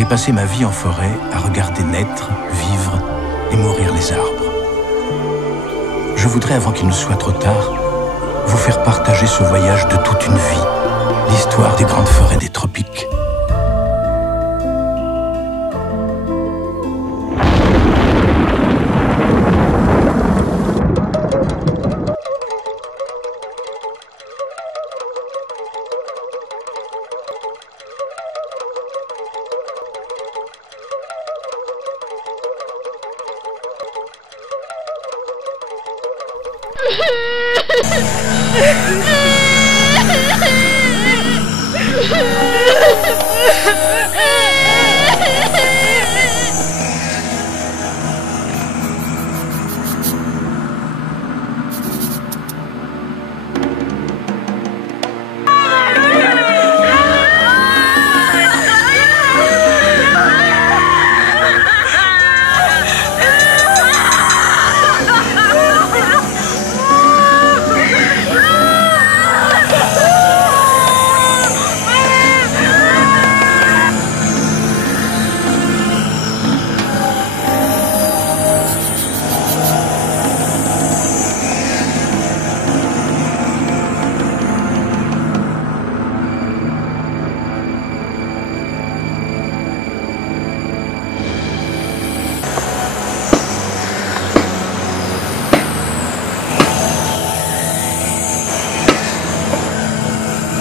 J'ai passé ma vie en forêt à regarder naître, vivre et mourir les arbres. Je voudrais, avant qu'il ne soit trop tard, vous faire partager ce voyage de toute une vie, l'histoire des grandes forêts des tropiques.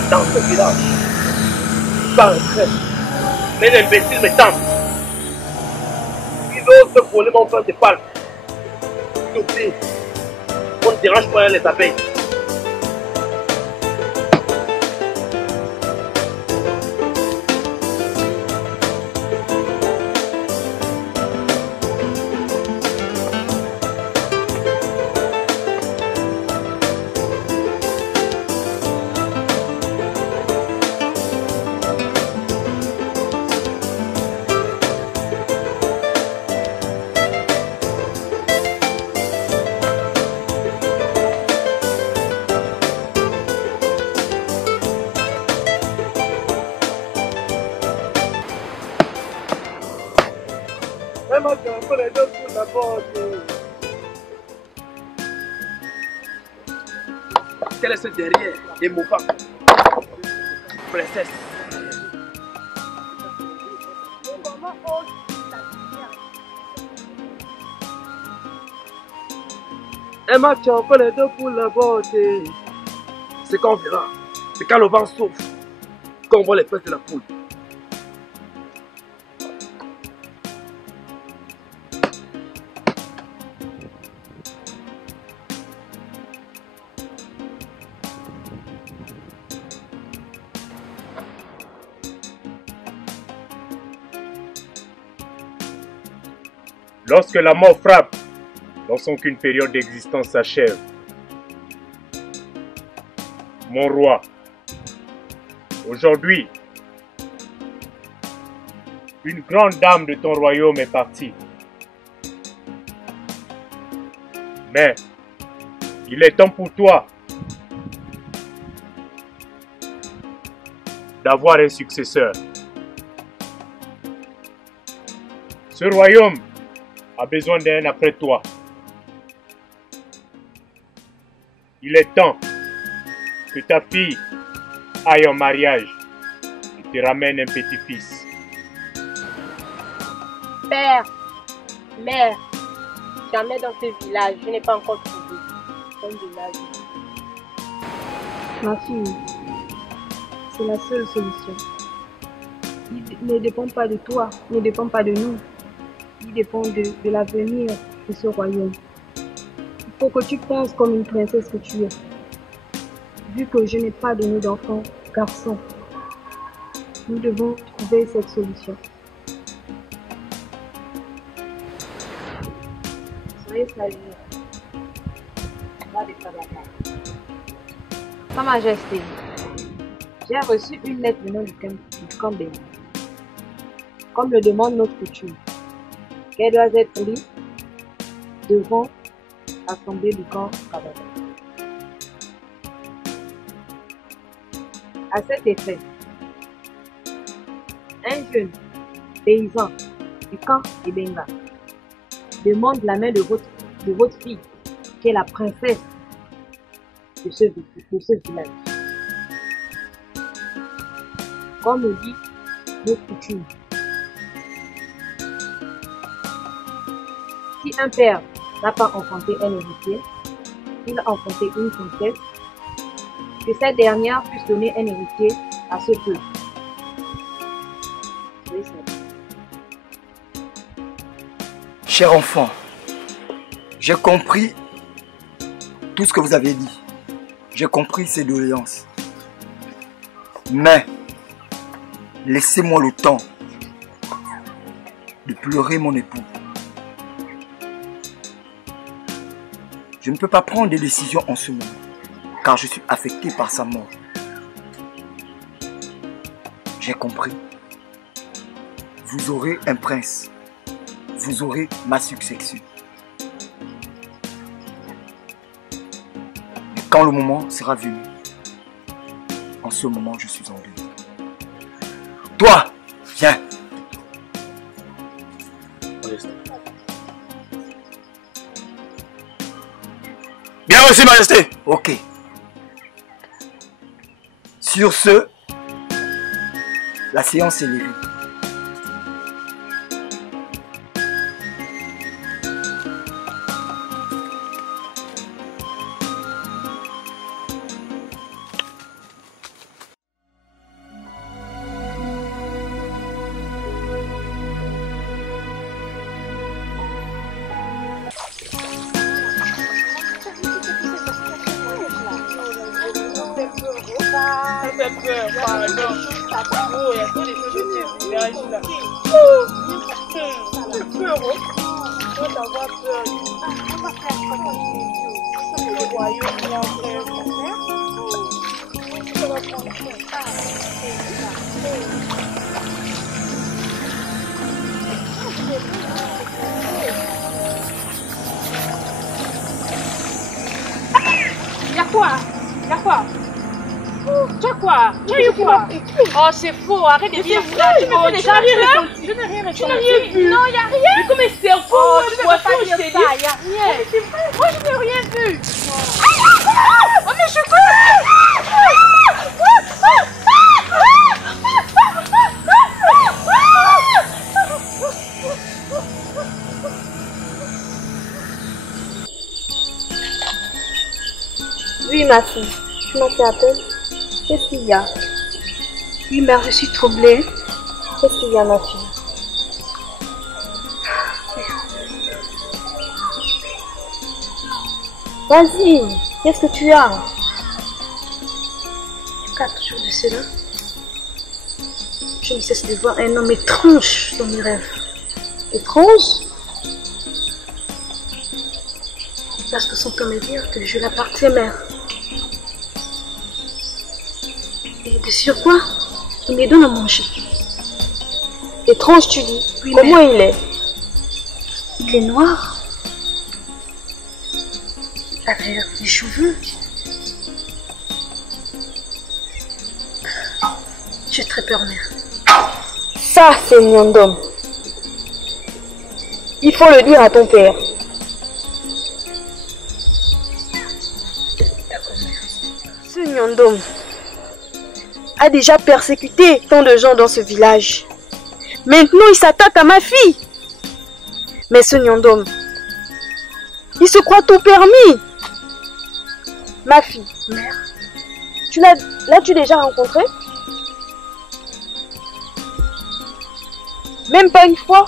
Dans ce village, pas un trait, mais l'imbécile me tente. Il ose se voler mon pain de palme. S'il te plaît, on ne dérange pas les abeilles. Quel est ce derrière des mouvants? Princesse. Emma, tu as encore les deux poules là-bas. C'est quand on verra. C'est quand le vent souffle qu'on voit les fesses de la poule. Lorsque la mort frappe, lorsqu'une qu'une période d'existence s'achève, mon roi, aujourd'hui, une grande dame de ton royaume est partie. Mais il est temps pour toi d'avoir un successeur. Ce royaume a besoin d'un après toi. Il est temps que ta fille aille en mariage et te ramène un petit-fils. Père, mère, jamais dans ce village, je n'ai pas encore trouvé un village. Ma fille, c'est la seule solution. Il ne dépend pas de toi, ne dépend pas de nous. Il dépend de l'avenir de ce royaume. Il faut que tu penses comme une princesse que tu es. Vu que je n'ai pas donné d'enfant garçon, nous devons trouver cette solution. Soyez salués. Sa Majesté, j'ai reçu une lettre venant du camp Bénin. Comme le demande notre coutume, qu'elle doit être lue devant l'assemblée du camp Kabada. À cet effet, un jeune paysans du camp de Benga demandent la main de votre fille, qui est la princesse de ce village. Comme le dit notre coutume, si un père n'a pas enfanté un héritier, il a enfanté une princesse, que cette dernière puisse donner un héritier à ce peuple. Oui, cher enfant, j'ai compris tout ce que vous avez dit. J'ai compris ces doléances. Mais laissez-moi le temps de pleurer mon époux. Je ne peux pas prendre des décisions en ce moment, car je suis affecté par sa mort. J'ai compris. Vous aurez un prince. Vous aurez ma succession. Et quand le moment sera venu, en ce moment, je suis en deuil. Toi, viens. Bien reçu, Majesté. Ok. Sur ce, la séance est levée. Oh, c'est faux, arrête de dire ça. Tu me fais déjà rien. Je n'ai rien ressenti. Tu n'as rien vu. Non, il n'y a rien. Mais comme c'est faux, tu ne peux pas dire ça, il n'y a rien. Mais c'est vrai, moi je n'ai rien vu. Oh, mais je cours. Oui, ma fille, tu m'as fait appel. Qu'est-ce qu'il y a? Oui, mère, je suis troublée. Qu'est-ce qu'il y a, ma fille? Vas-y, qu'est-ce que tu as? 4 jours de cela, je ne cesse de voir un homme étrange dans mes rêves. Étrange? Parce que son temps me dire que je l'appartiens, mère. Et de surcroît, il me donne à manger. Étrange, tu dis? Oui, comment mère. Il est? Il est noir. Avec les cheveux. J'ai très peur, mère. Ça, c'est Nyondom. Il faut le dire à ton père. D'accord, mère. Ce Nyondom a déjà persécuté tant de gens dans ce village. Maintenant, il s'attaque à ma fille. Mais ce Nyondom, il se croit tout permis. Ma fille, mère, l'as-tu déjà rencontré? Même pas une fois?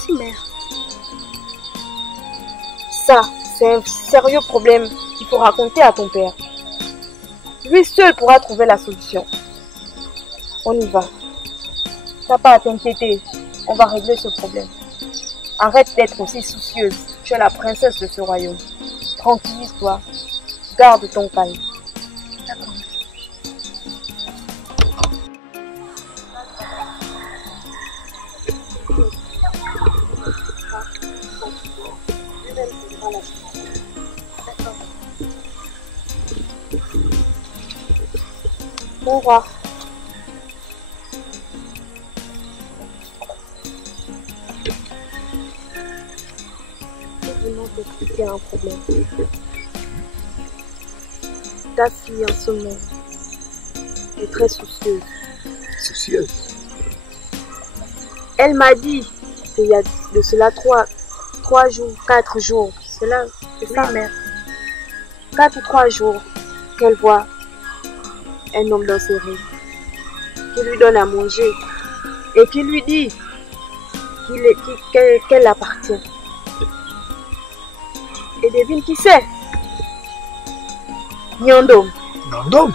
Si, mère. Ça, c'est un sérieux problème qu'il faut raconter à ton père. Lui seul pourra trouver la solution. On y va. T'as pas à t'inquiéter. On va régler ce problème. Arrête d'être aussi soucieuse. Tu es la princesse de ce royaume. Tranquillise-toi. Garde ton calme. D'accord. Au revoir. t'expliquer un problème. Ta fille en ce moment est très soucieuse. Soucieuse? Elle m'a dit qu'il y a de cela 3 jours, 4 jours. C'est ça, mère. 4 ou 3 jours qu'elle voit un homme dans ses rêves, qui lui donne à manger et qui lui dit qu'elle appartient. Et devine qui c'est? Nyandom. Nyandom?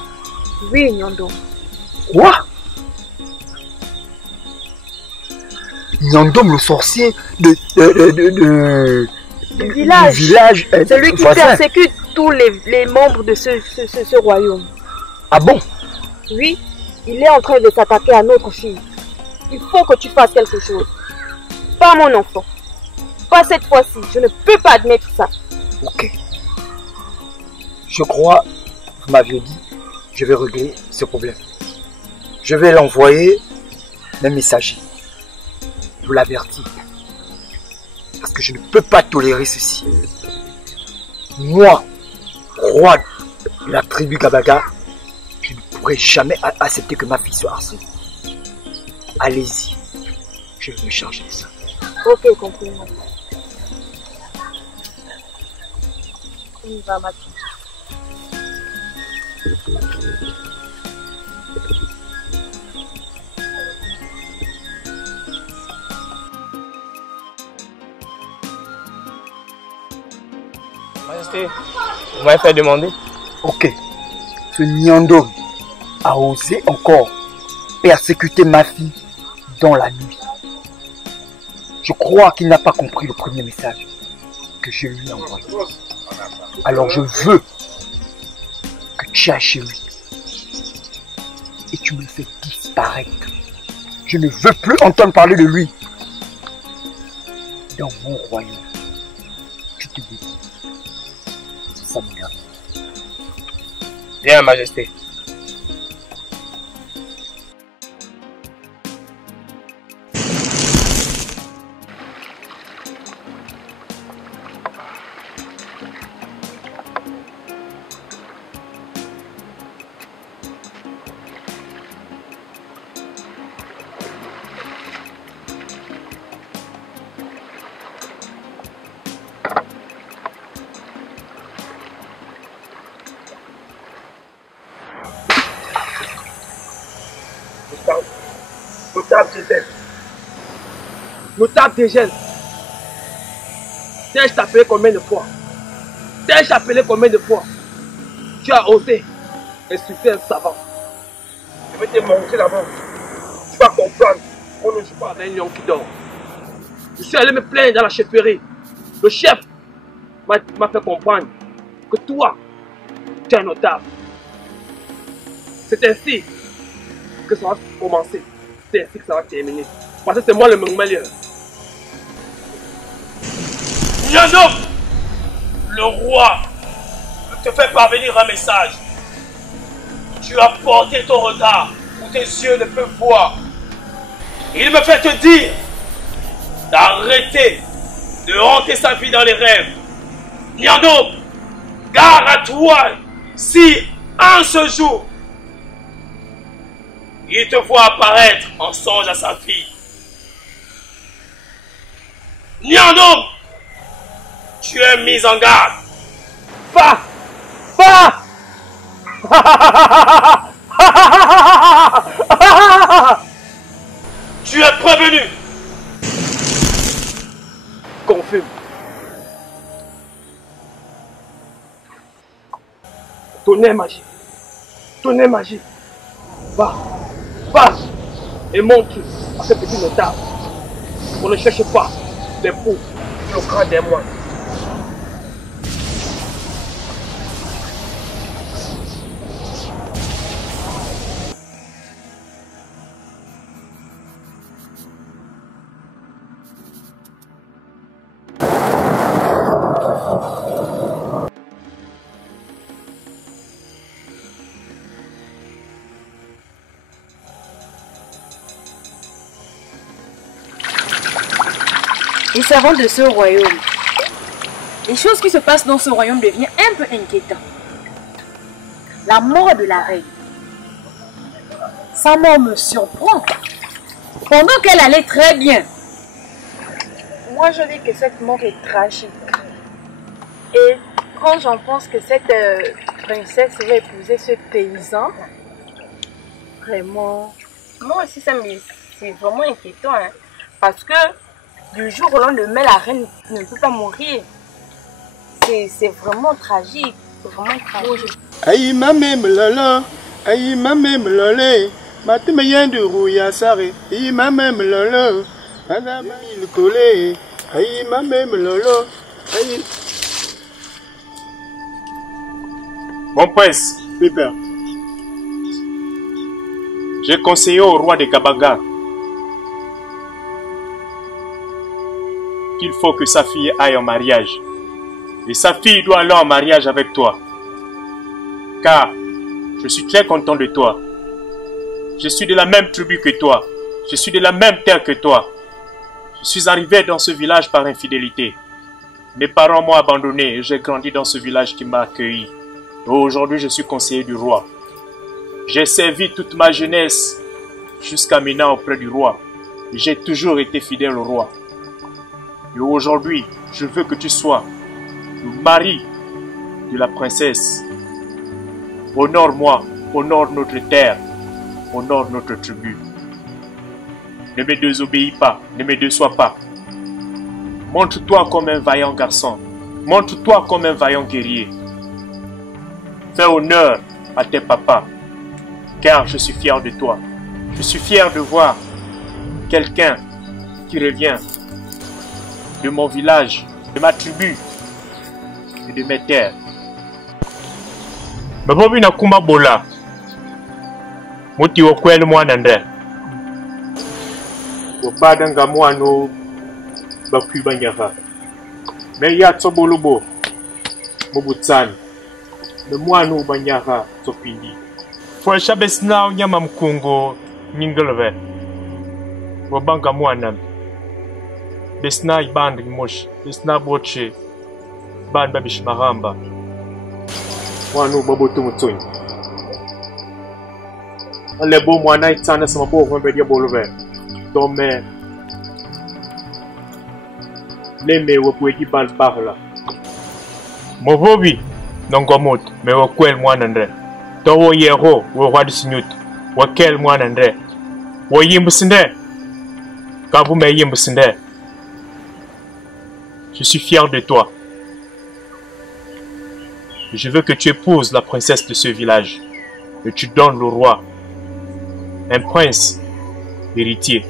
Oui, Nyandom. Quoi? Nyandom, le sorcier du village. Celui qui persécute tous les membres de ce royaume. Ah bon? Oui, il est en train de s'attaquer à notre fille. Il faut que tu fasses quelque chose. Pas mon enfant. Pas cette fois-ci. Je ne peux pas admettre ça. Ok. Je crois, vous m'aviez dit, je vais régler ce problème. Je vais l'envoyer un messager pour l'avertir. Parce que je ne peux pas tolérer ceci. Moi, roi de la tribu Gabaga, je ne pourrai jamais accepter que ma fille soit harcelée. Allez-y, je vais me charger de ça. Ok, compris. On y va, ma fille. Majesté, vous m'avez fait demander. Ok. Ce Nyandom a osé encore persécuter ma fille dans la nuit. Je crois qu'il n'a pas compris le premier message que je lui ai envoyé. Alors je veux que tu ailles chez lui et tu me le fais disparaître. Je ne veux plus entendre parler de lui dans mon royaume. Tu te dis. Ça me garde. Bien, Majesté. Notable Dégel. T'ai-je t'appelé combien de fois? T'ai-je appelé combien de fois? Tu as osé insulter un savant. Je vais te montrer là-bas. Tu vas comprendre qu'on ne joue pas avec un lion qui dort. Je suis allé me plaindre dans la chefferie. Le chef m'a fait comprendre que toi, tu es un notable. C'est ainsi que ça va commencer. C'est ainsi que ça va terminer. Parce que c'est moi le meilleur. Nyandom, le roi te fait parvenir un message. Tu as porté ton regard où tes yeux ne peuvent voir. Il me fait te dire d'arrêter de hanter sa vie dans les rêves. Nyandom, garde à toi si un seul jour il te voit apparaître en songe à sa fille. Nyandom, tu es mis en garde. Pas! Pas! Tu es prévenu. Confirme. Tonnerre magique. Tonnerre magique. Va. Va. Et montre à ce petit notable. On ne cherche pas des poux sur le crâne des moines. Les savants de ce royaume Les choses qui se passent dans ce royaume deviennent un peu inquiétantes. La mort de la reine. Sa mort me surprend. Pendant qu'elle allait très bien. Moi, je dis que cette mort est tragique. Et quand j'en pense que cette princesse va épouser ce paysan, vraiment, moi aussi, c'est vraiment inquiétant. Hein, parce que du jour au lendemain, la reine ne peut pas mourir. C'est vraiment tragique. C'est vraiment tragique. Aïe, ma même lala. Aïe, ma même lala. Matime yen de rouya sare. Aïe, ma même lala. Madame il collé. Aïe, ma même lala. Aïe. Mon prince. Oui, père. J'ai conseillé au roi de Kabaga qu'il faut que sa fille aille en mariage. Et sa fille doit aller en mariage avec toi. Car je suis très content de toi. Je suis de la même tribu que toi. Je suis de la même terre que toi. Je suis arrivé dans ce village par infidélité. Mes parents m'ont abandonné et j'ai grandi dans ce village qui m'a accueilli. Et aujourd'hui, je suis conseiller du roi. J'ai servi toute ma jeunesse jusqu'à maintenant auprès du roi. Et j'ai toujours été fidèle au roi. Et aujourd'hui, je veux que tu sois le mari de la princesse. Honore-moi, honore notre terre, honore notre tribu. Ne me désobéis pas, ne me déçois pas. Montre-toi comme un vaillant garçon. Montre-toi comme un vaillant guerrier. Fais honneur à tes papas, car je suis fier de toi. Je suis fier de voir quelqu'un qui revient de mon village, de ma tribu et de mes terres. Babobi na kuma bola. Muti wokwele mwana nde. Wabadanga mwano bakuba nyaka. Me ya tsobolobo mobutsani. Me mwano banyaka tsopindi. Fwa shabesna nyama mkungo nyingelwe. Wabanga mwana. Besna iband mosh, besna boche. Ban babish maramba. Mwanu babotu mutsuni. Alebo mwana itana sama bo kwembe dia bolove. Dome. Leme wapweki bal bahla. Mobobi nongomot me wakwel mwana ndre. Towo yero wo wadi sinyut. Wakel mwana ndre. Wo yimbusinde. Kabu me yimbusinde. Je suis fier de toi. Je veux que tu épouses la princesse de ce village. Et tu donnes le roi un prince héritier.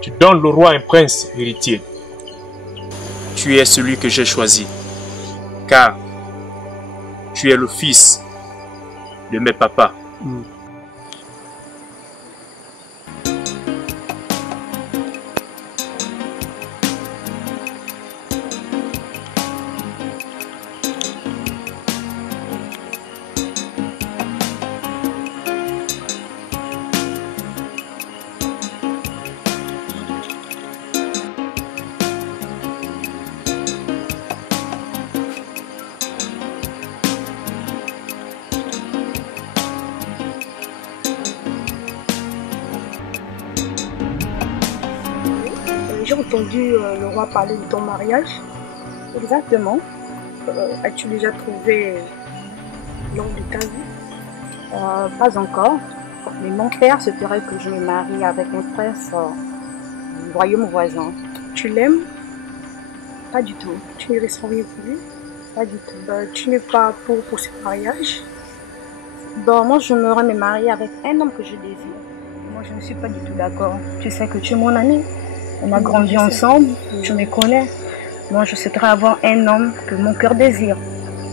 Tu donnes le roi un prince héritier. Tu es celui que j'ai choisi. Car tu es le fils de mes papas. J'ai entendu le roi parler de ton mariage. Exactement. As-tu déjà trouvé l'homme de ta vie? Pas encore. Mais mon père se ferait que je me marie avec un prince du royaume voisin. Tu l'aimes? Pas du tout. Tu ne ressens rien pour lui? Pas du tout. Tu n'es pas pour ce mariage? Bon, moi je me me marier avec un homme que je désire. Moi je ne suis pas du tout d'accord. Tu sais que tu es mon ami. On a grandi ensemble, tu me connais. Moi, je souhaiterais avoir un homme que mon cœur désire.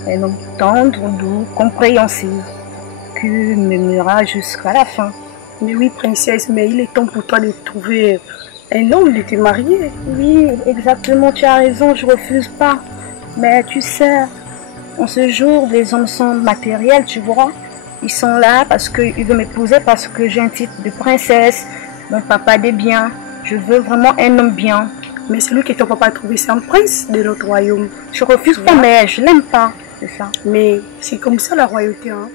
Un homme tendre, doux, compréhensif, qui m'aimera jusqu'à la fin. Mais oui, princesse, mais il est temps pour toi de trouver un homme, de te marier. Oui, exactement, tu as raison, je refuse pas. Mais tu sais, en ce jour, les hommes sont matériels, tu vois. Ils sont là parce qu'ils veulent m'épouser, parce que j'ai un titre de princesse, mon papa des biens. Je veux vraiment un homme bien, Mais celui que ton papa a trouvé, c'est un prince de notre royaume. Je refuse pas, mais je l'aime pas. C'est ça. Mais c'est comme ça la royauté, hein.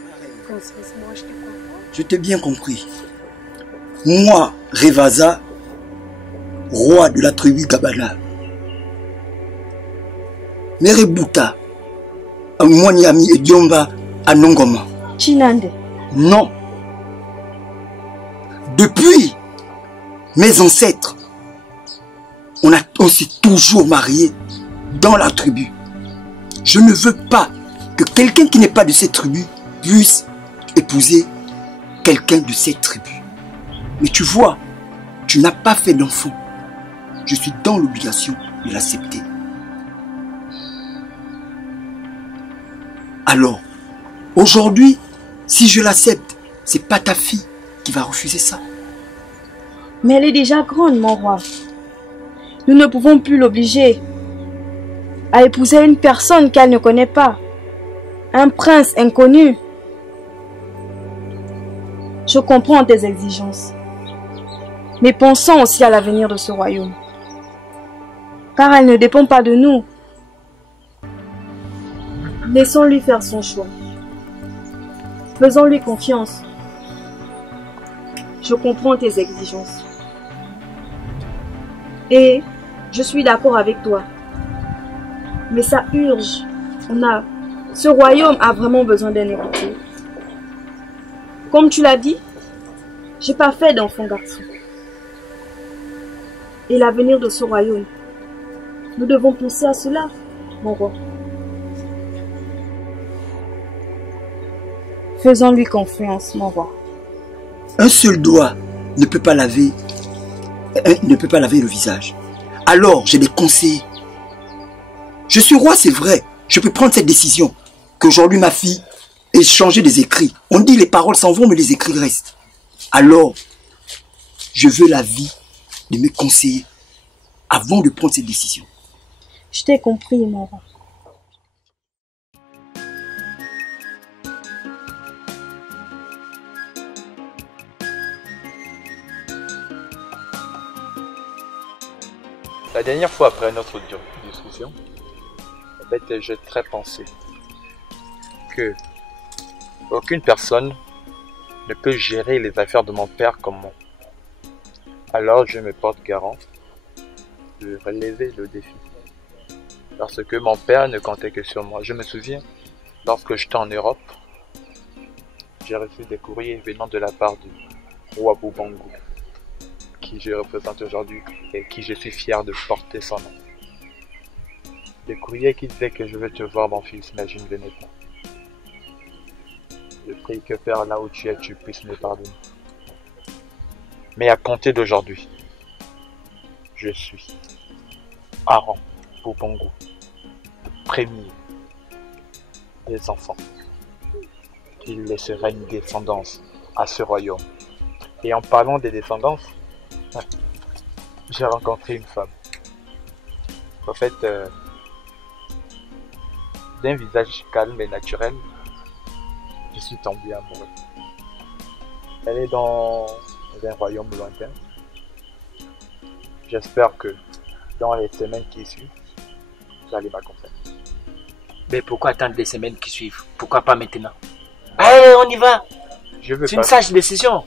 Princesse, moi je te comprends. Je t'ai bien compris. Moi, Revaza, roi de la tribu Kabbalah. Merebuta, Mwanyami et Diomba à Nongoma. Chinande. Non. Depuis mes ancêtres, on s'est toujours marié dans la tribu. Je ne veux pas que quelqu'un qui n'est pas de cette tribu puisse épouser quelqu'un de cette tribu. Mais tu vois, tu n'as pas fait d'enfant. Je suis dans l'obligation de l'accepter. Alors, aujourd'hui, si je l'accepte, c'est pas ta fille qui va refuser ça. Mais elle est déjà grande, mon roi. Nous ne pouvons plus l'obliger à épouser une personne qu'elle ne connaît pas. Un prince inconnu. Je comprends tes exigences. Mais pensons aussi à l'avenir de ce royaume. Car elle ne dépend pas de nous. Laissons-lui faire son choix. Faisons-lui confiance. Je comprends tes exigences. Et je suis d'accord avec toi. Mais ça urge. Ce royaume a vraiment besoin d'un héritier. Comme tu l'as dit, j'ai pas fait d'enfant garçon. Et l'avenir de ce royaume, nous devons penser à cela, mon roi. Faisons-lui confiance, mon roi. Un seul doigt ne peut pas laver le visage. Alors, j'ai des conseils. Je suis roi, c'est vrai. Je peux prendre cette décision. Qu'aujourd'hui, ma fille ait changé des écrits. On dit les paroles s'en vont, mais les écrits restent. Alors, je veux l'avis de mes conseillers avant de prendre cette décision. Je t'ai compris, mon roi. La dernière fois après notre discussion, en fait, j'ai très pensé que aucune personne ne peut gérer les affaires de mon père comme moi. Alors je me porte garant de relever le défi. Parce que mon père ne comptait que sur moi. Je me souviens, lorsque j'étais en Europe, j'ai reçu des courriers venant de la part du roi Boubango, qui je représente aujourd'hui et qui je suis fier de porter son nom. Des courriers qui disaient que je veux te voir mon fils, mais je ne venais pas. Je prie que Père, là où tu es, tu puisses me pardonner. Mais à compter d'aujourd'hui, je suis Aaron Boubango, le premier des enfants qui laissera une descendance à ce royaume. Et en parlant des descendances, j'ai rencontré une femme. En fait, d'un visage calme et naturel, je suis tombé amoureux. Elle est dans un royaume lointain. J'espère que dans les semaines qui suivent, vous allez m'accompagner. Mais pourquoi attendre les semaines qui suivent? Pourquoi pas maintenant? Allez, on y va! C'est une sage décision.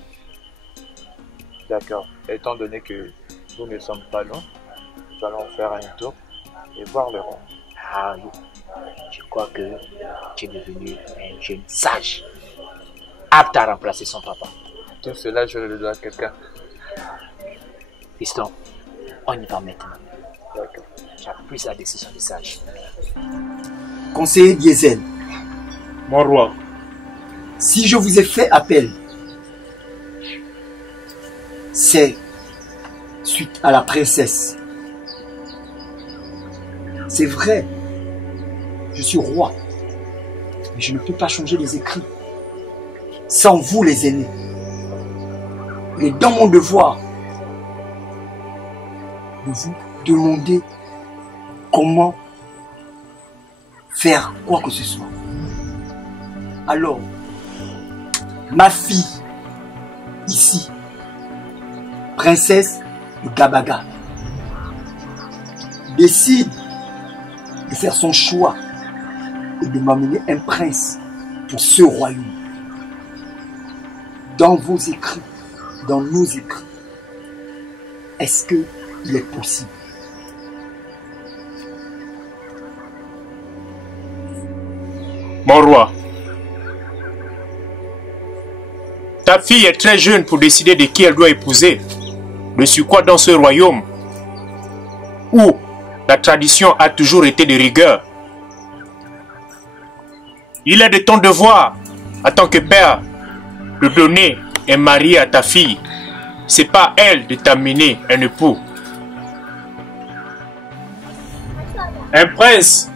D'accord. Étant donné que nous ne sommes pas loin, nous allons faire un tour et voir le roi. Ah oui. Je crois que tu es devenu un jeune sage, apte à remplacer son papa. Tout cela, je le dois à quelqu'un. Fiston, on y va maintenant. D'accord. J'appuie la décision des sages. Conseiller Diesel. Mon roi. Si je vous ai fait appel, c'est suite à la princesse. C'est vrai, je suis roi, mais je ne peux pas changer les écrits. Sans vous, les aînés, il est dans mon devoir de vous demander comment faire quoi que ce soit. Alors, ma fille, ici, princesse de Gabaga, décide de faire son choix et de m'amener un prince pour ce royaume, dans vos écrits, dans nos écrits, est-ce qu'il est possible? Mon roi, ta fille est très jeune pour décider de qui elle doit épouser, de sur quoi dans ce royaume, où la tradition a toujours été de rigueur. Il est de ton devoir, en tant que père, de donner un mari à ta fille. C'est pas elle de t'amener un époux. Un prince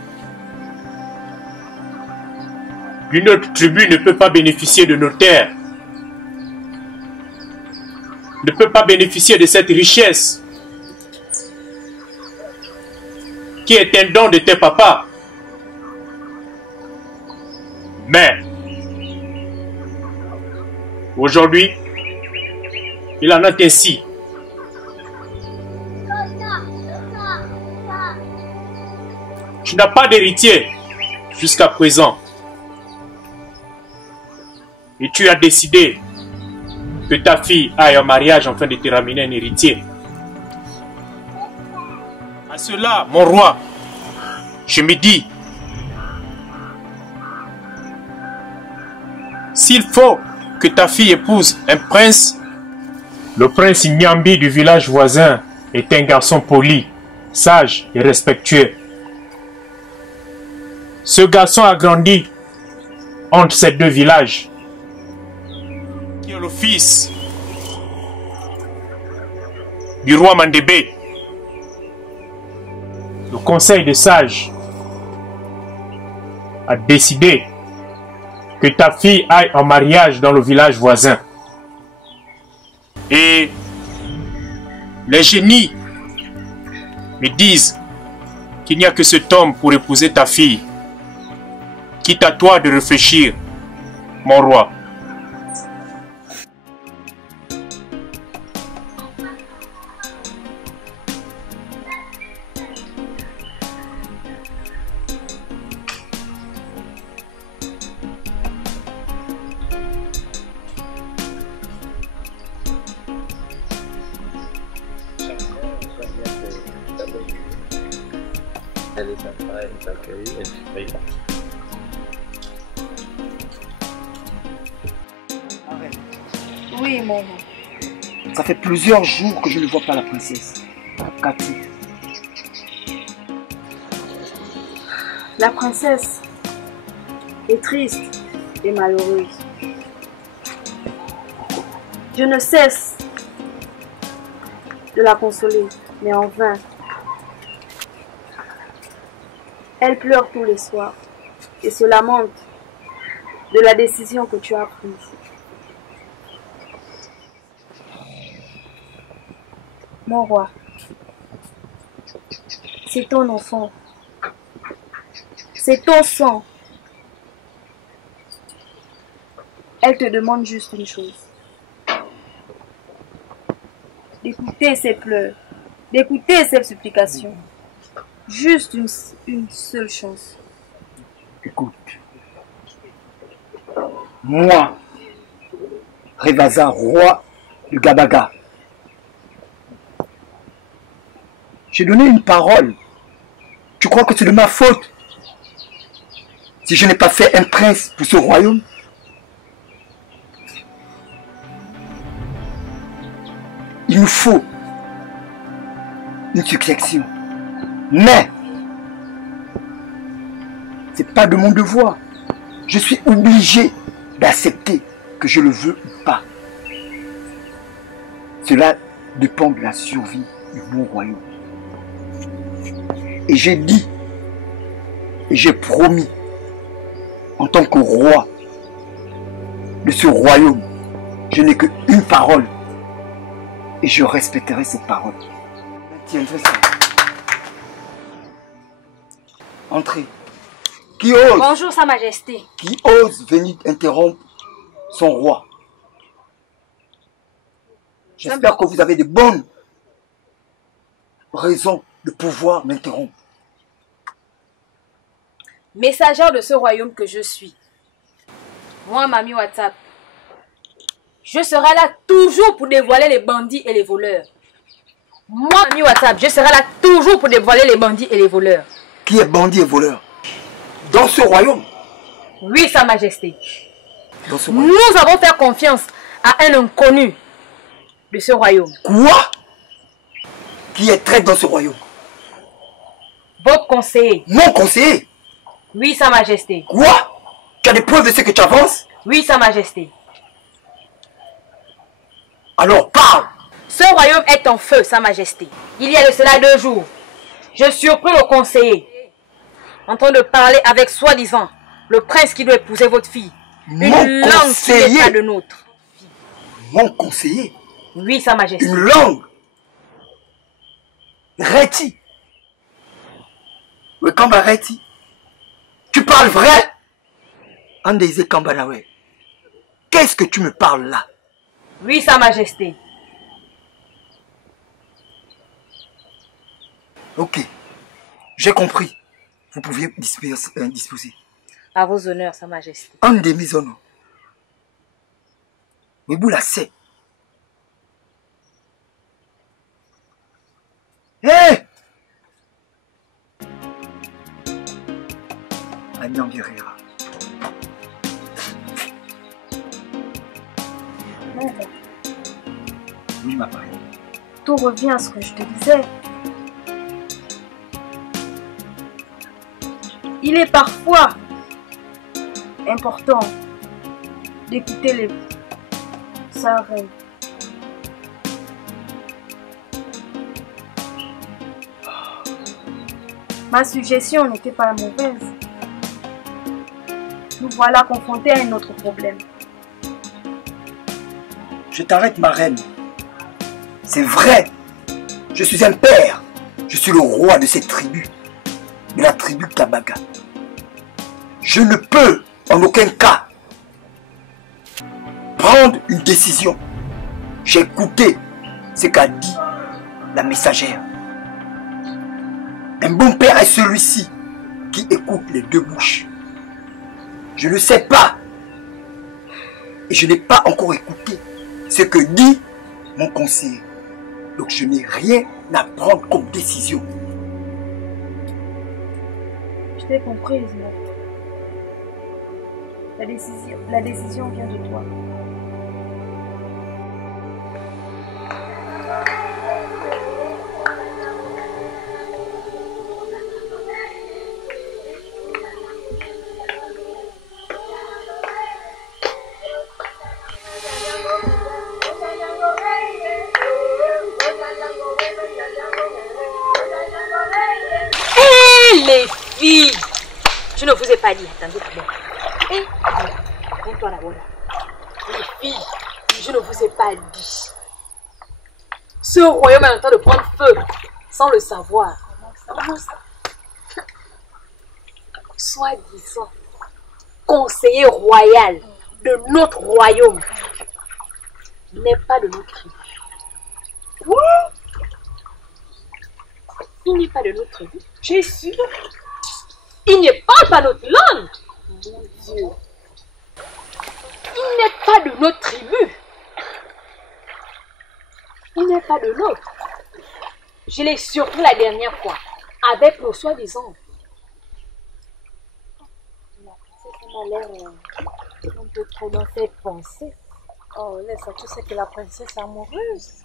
d'une autre tribu ne peut pas bénéficier de nos terres, ne peut pas bénéficier de cette richesse qui est un don de tes papas. Mais aujourd'hui, il en est ainsi. Tu n'as pas d'héritier jusqu'à présent. Et tu as décidé que ta fille aille en mariage afin de te ramener un héritier. À cela, mon roi, je me dis, s'il faut que ta fille épouse un prince, le prince Nyambi du village voisin est un garçon poli, sage et respectueux. Ce garçon a grandi entre ces deux villages, qui est le fils du roi Mandébé. Le conseil des sages a décidé que ta fille aille en mariage dans le village voisin. Et les génies me disent qu'il n'y a que cet homme pour épouser ta fille. Quitte à toi de réfléchir, mon roi. Elle est sympa, elle nous accueille, elle se paye pas. Oui, maman. Ça fait plusieurs jours que je ne vois pas la princesse. Cathy. La princesse est triste et malheureuse. Je ne cesse de la consoler, mais en vain. Elle pleure tous les soirs et se lamente de la décision que tu as prise. Mon roi, c'est ton enfant, c'est ton sang. Elle te demande juste une chose, d'écouter ses pleurs, d'écouter ses supplications. Juste une seule chose. Écoute, moi, Revaza, roi de Gabaga, j'ai donné une parole. Tu crois que c'est de ma faute si je n'ai pas fait un prince pour ce royaume? Il nous faut une succession. Mais, c'est pas de mon devoir. Je suis obligé d'accepter que je le veux ou pas. Cela dépend de la survie de mon royaume. Et j'ai dit, et j'ai promis, en tant que roi de ce royaume, je n'ai qu'une parole. Et je respecterai cette parole. Tiendrai ça. Entrez. Qui ose? Bonjour, Sa Majesté. Qui ose venir interrompre son roi? J'espère que vous avez de bonnes raisons de pouvoir m'interrompre. Messagère de ce royaume que je suis. Moi, Mamie WhatsApp, je serai là toujours pour dévoiler les bandits et les voleurs. Moi, Mamie WhatsApp, je serai là toujours pour dévoiler les bandits et les voleurs. Qui est bandit et voleur? Dans ce royaume? Oui, Sa Majesté. Dans ce royaume. Nous avons fait confiance à un inconnu de ce royaume. Quoi? Qui est traître dans ce royaume? Votre conseiller. Mon conseiller? Oui, Sa Majesté. Quoi? Tu as des preuves de ce que tu avances? Oui, Sa Majesté. Alors parle! Ce royaume est en feu, Sa Majesté. Il y a de cela 2 jours, je surpris le conseiller en train de parler avec soi-disant le prince qui doit épouser votre fille. Une langue qui n'est pas de nôtre. Mon conseiller? Oui, Sa Majesté. Une langue? Reti? Oui, Kamba Reti? Tu parles vrai? Andeze Kambanawe. Qu'est-ce que tu me parles là? Oui, Sa Majesté. Ok, j'ai compris. Vous pouviez disposer. À vos honneurs, Sa Majesté. Un demi-zono. Oui, vous la c'est. Hé! Agnan Guerrera. Oui, ma paille. Tout revient à ce que je te disais. Il est parfois important d'écouter les sœurs reines. Ma suggestion n'était pas mauvaise. Nous voilà confrontés à un autre problème. Je t'arrête, ma reine. C'est vrai. Je suis un père. Je suis le roi de cette tribu. De la tribu Kabaga. Je ne peux en aucun cas prendre une décision. J'ai écouté ce qu'a dit la messagère. Un bon père est celui-ci qui écoute les 2 bouches. Je ne sais pas. Et je n'ai pas encore écouté ce que dit mon conseiller. Donc je n'ai rien à prendre comme décision. Je t'ai comprise, mais la décision vient de toi. Les filles, je ne vous ai pas dit, attendez d'abord. Viens-toi d'abord là. Les filles, je ne vous ai pas dit. Ce royaume est en train de prendre feu, sans le savoir. Soi-disant, conseiller royal de notre royaume n'est pas de notre tribu. Il n'est pas de notre tribu. J'ai su. Il ne parle pas notre langue. Mon Dieu. Il n'est pas de notre tribu. Il n'est pas de l'autre. Je l'ai surpris la dernière fois avec le soi-disant. La princesse m'a l'air un peu trop dans ses pensées. Oh, laisse, tu sais que la princesse est amoureuse.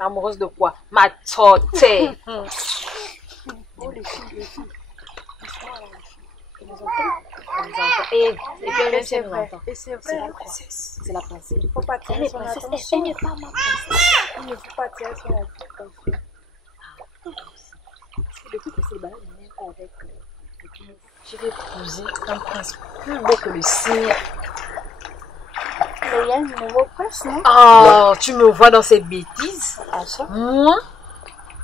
Amoureuse de quoi? Ma tante. Oh, les filles. Et c'est vrai. C'est la princesse. C'est la princesse. Il ne faut pas tirer son attention. Elle n'est pas ma princesse. Il ne faut pas tirer son attention. Parce que depuis que c'est le balade, je n'aime pas avec le je vais épouser un prince plus beau que le sien. Mais il y a un nouveau prince, non? Oh, tu me vois dans cette bêtise? Moi,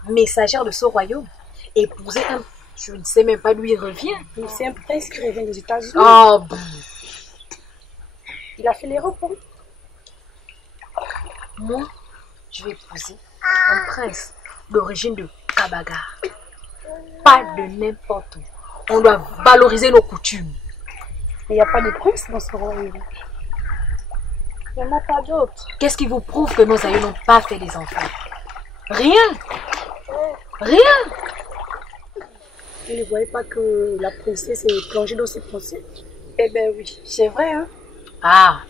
messagère de ce royaume, épouser un... Je ne sais même pas d'où il revient. C'est un prince qui revient des États-Unis. Oh, il a fait les repos. Moi, je vais épouser un prince d'origine de à bagarre. Pas de n'importe où. On doit valoriser nos coutumes. Il n'y a pas de prince dans ce royaume. Il n'y en a pas d'autres. Qu'est-ce qui vous prouve que nos aïeux n'ont pas fait des enfants? Rien. Rien. Vous ne voyez pas que la princesse est plongée dans ses pensées? Eh ben oui, c'est vrai, hein. Ah,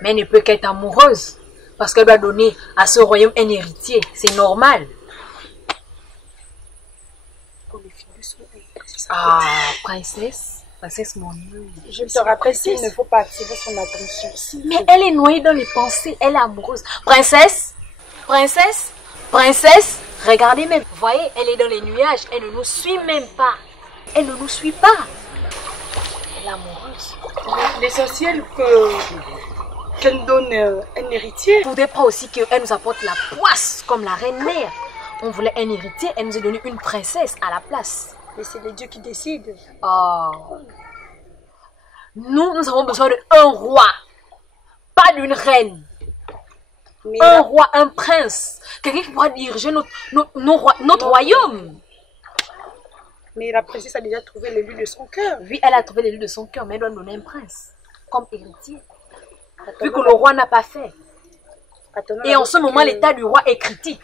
mais elle ne peut qu'être amoureuse. Parce qu'elle doit donner à ce royaume un héritier. C'est normal. Ah, princesse. Princesse, mon Dieu. Je te rappelle qu'il ne faut pas attirer son attention. Mais elle est noyée dans les pensées. Elle est amoureuse. Princesse. Princesse. Princesse. Regardez même. Vous voyez, elle est dans les nuages. Elle ne nous suit même pas. Elle ne nous suit pas. Elle est amoureuse. L'essentiel qu'elle nous donne un héritier. Il ne faudrait pas aussi qu'elle nous apporte la poisse comme la reine-mère. On voulait un héritier. Elle nous a donné une princesse à la place. Mais c'est les dieux qui décident. Oh. Nous avons besoin d'un roi. Pas d'une reine. Mais un roi, un prince. Quelqu'un qui pourra diriger notre royaume. Mais la princesse a déjà trouvé l'élu de son cœur. Oui, elle a trouvé l'élu de son cœur, mais elle doit donner un prince comme héritier. Vu que le roi n'a pas fait. Et en ce moment, l'état du roi est critique.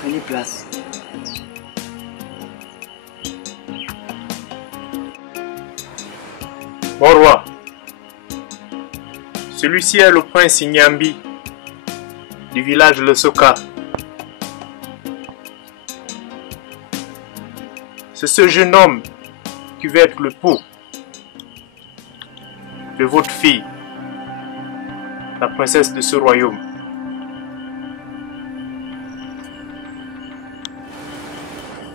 Prenez place. Mon roi, celui-ci est le prince Nyambi du village Le Soka. C'est ce jeune homme qui veut être le pou de votre fille, la princesse de ce royaume.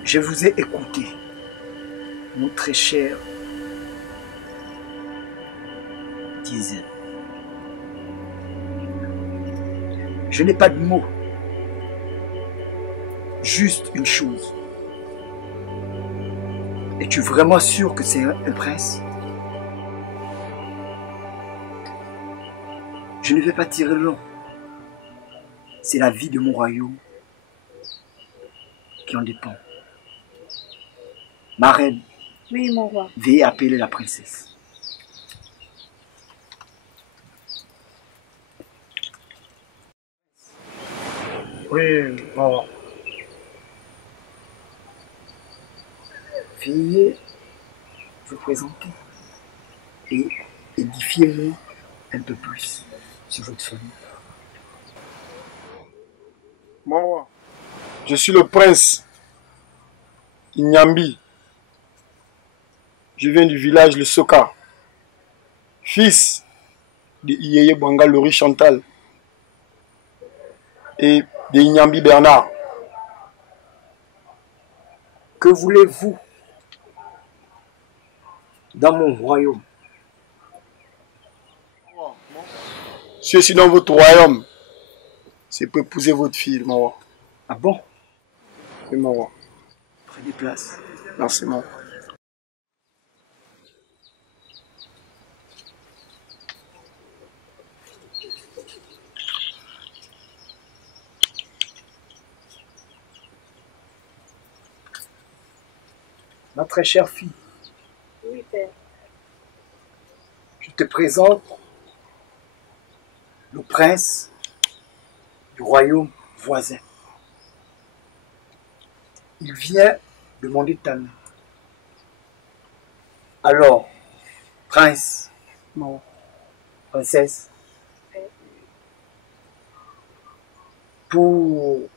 Je vous ai écouté, mon très cher Diesel. Je n'ai pas de mots, juste une chose. Es-tu vraiment sûr que c'est un prince? Je ne vais pas tirer long. C'est la vie de mon royaume qui en dépend. Ma reine, oui, mon roi. Veuillez appeler la princesse. Oui, mon roi. Veuillez vous présenter et édifiez-nous un peu plus sur votre famille. Mon roi, je suis le prince Nyambi. Je viens du village Le Soka, fils de Iyeye Banga Lori Chantal et de Nyambi Bernard. Que voulez-vous dans mon royaume? Si je suis dans votre royaume, c'est pour épouser votre fille, mon roi. Ah bon? Oui, mon roi. Prenez place. Merci, mon roi. Ma très chère fille, Oui, père. je te présente le prince du royaume voisin. Il vient demander ta main. Alors, prince, Non. princesse, pour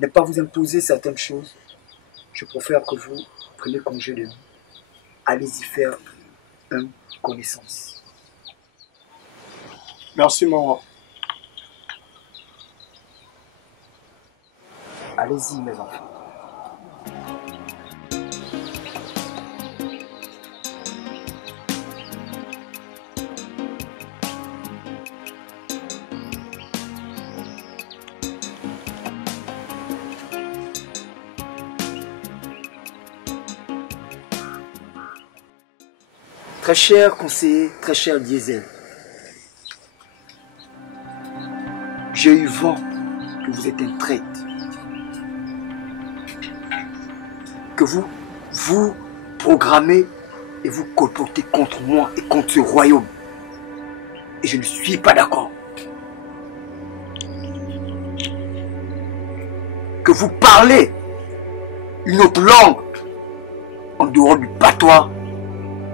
ne pas vous imposer certaines choses, je préfère que vous preniez congé de nous. Allez-y faire une connaissance. Merci, mon roi. Allez-y, mes enfants. Très cher conseiller, très cher Diesel, j'ai eu vent que vous êtes un traître. Que vous programmez et vous colportez contre moi et contre ce royaume. Et je ne suis pas d'accord. Que vous parlez une autre langue en dehors du patois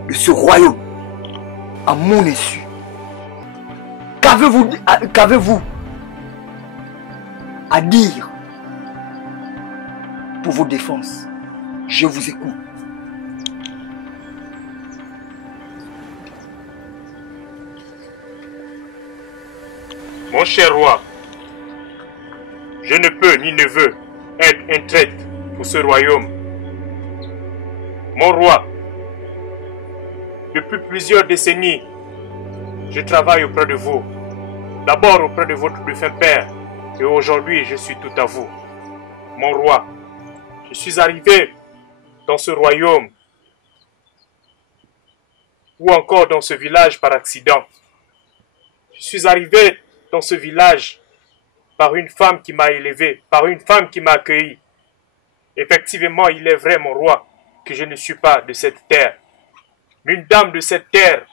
de ce royaume à mon insu. Qu'avez-vous à dire pour vos défenses? Je vous écoute. Mon cher roi, je ne peux ni ne veux être un traître pour ce royaume. Mon roi, depuis plusieurs décennies, je travaille auprès de vous. D'abord auprès de votre défunt père, et aujourd'hui je suis tout à vous. Mon roi, je suis arrivé dans ce royaume, ou encore dans ce village par accident. Je suis arrivé dans ce village par une femme qui m'a élevé, par une femme qui m'a accueilli. Effectivement, il est vrai, mon roi, que je ne suis pas de cette terre. Une dame de cette terre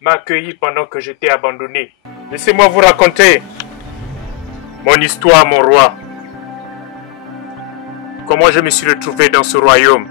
m'a accueilli pendant que j'étais abandonné. Laissez-moi vous raconter mon histoire, mon roi. Comment je me suis retrouvé dans ce royaume.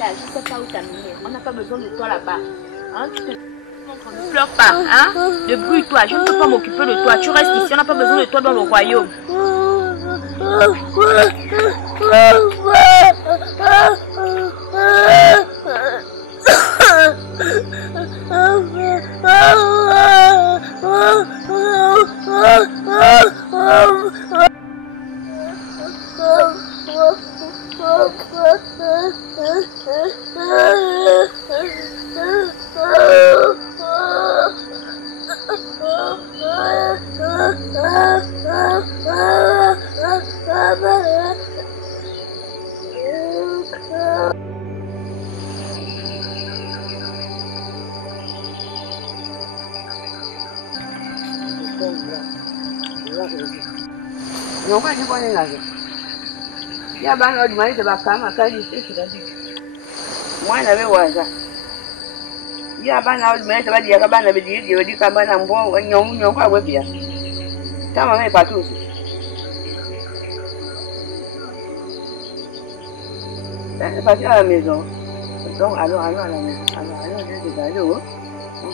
Je ne sais pas où t'amener. On n'a pas besoin de toi là-bas. Hein? Ne pleure pas. Hein? Débrouille-toi. Je ne peux pas m'occuper de toi. Tu restes ici. On n'a pas besoin de toi dans le royaume. Parti à la maison. Donc, allons à la maison. Allons, je vais aller où? Donc,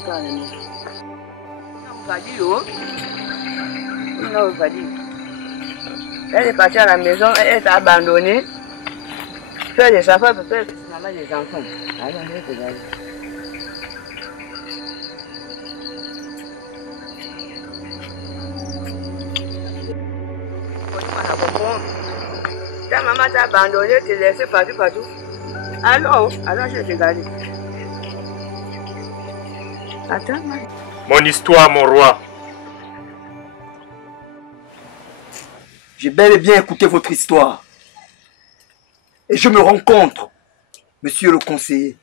à la maison. On va dire où? Non, on va dire. Elle est partie à la maison, elle est abandonnée. Faire des affaires, peut-être que c'est maman des enfants. Allons, je vais aller. Ta maman t'a abandonné, t'es laissé partout. Allons, je vais te garder. Attends, Mon histoire, mon roi. J'ai bel et bien écouté votre histoire. Et je me rends compte, monsieur le conseiller,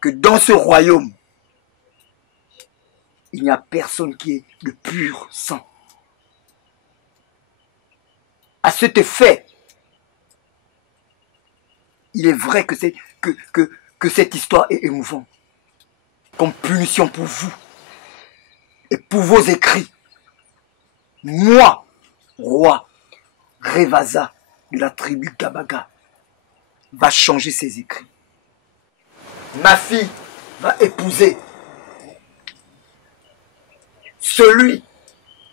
que dans ce royaume, il n'y a personne qui est de pur sang. À cet effet, il est vrai que cette histoire est émouvante. Comme punition pour vous et pour vos écrits, moi, roi Revasa de la tribu Gabaga, va changer ses écrits. Ma fille va épouser celui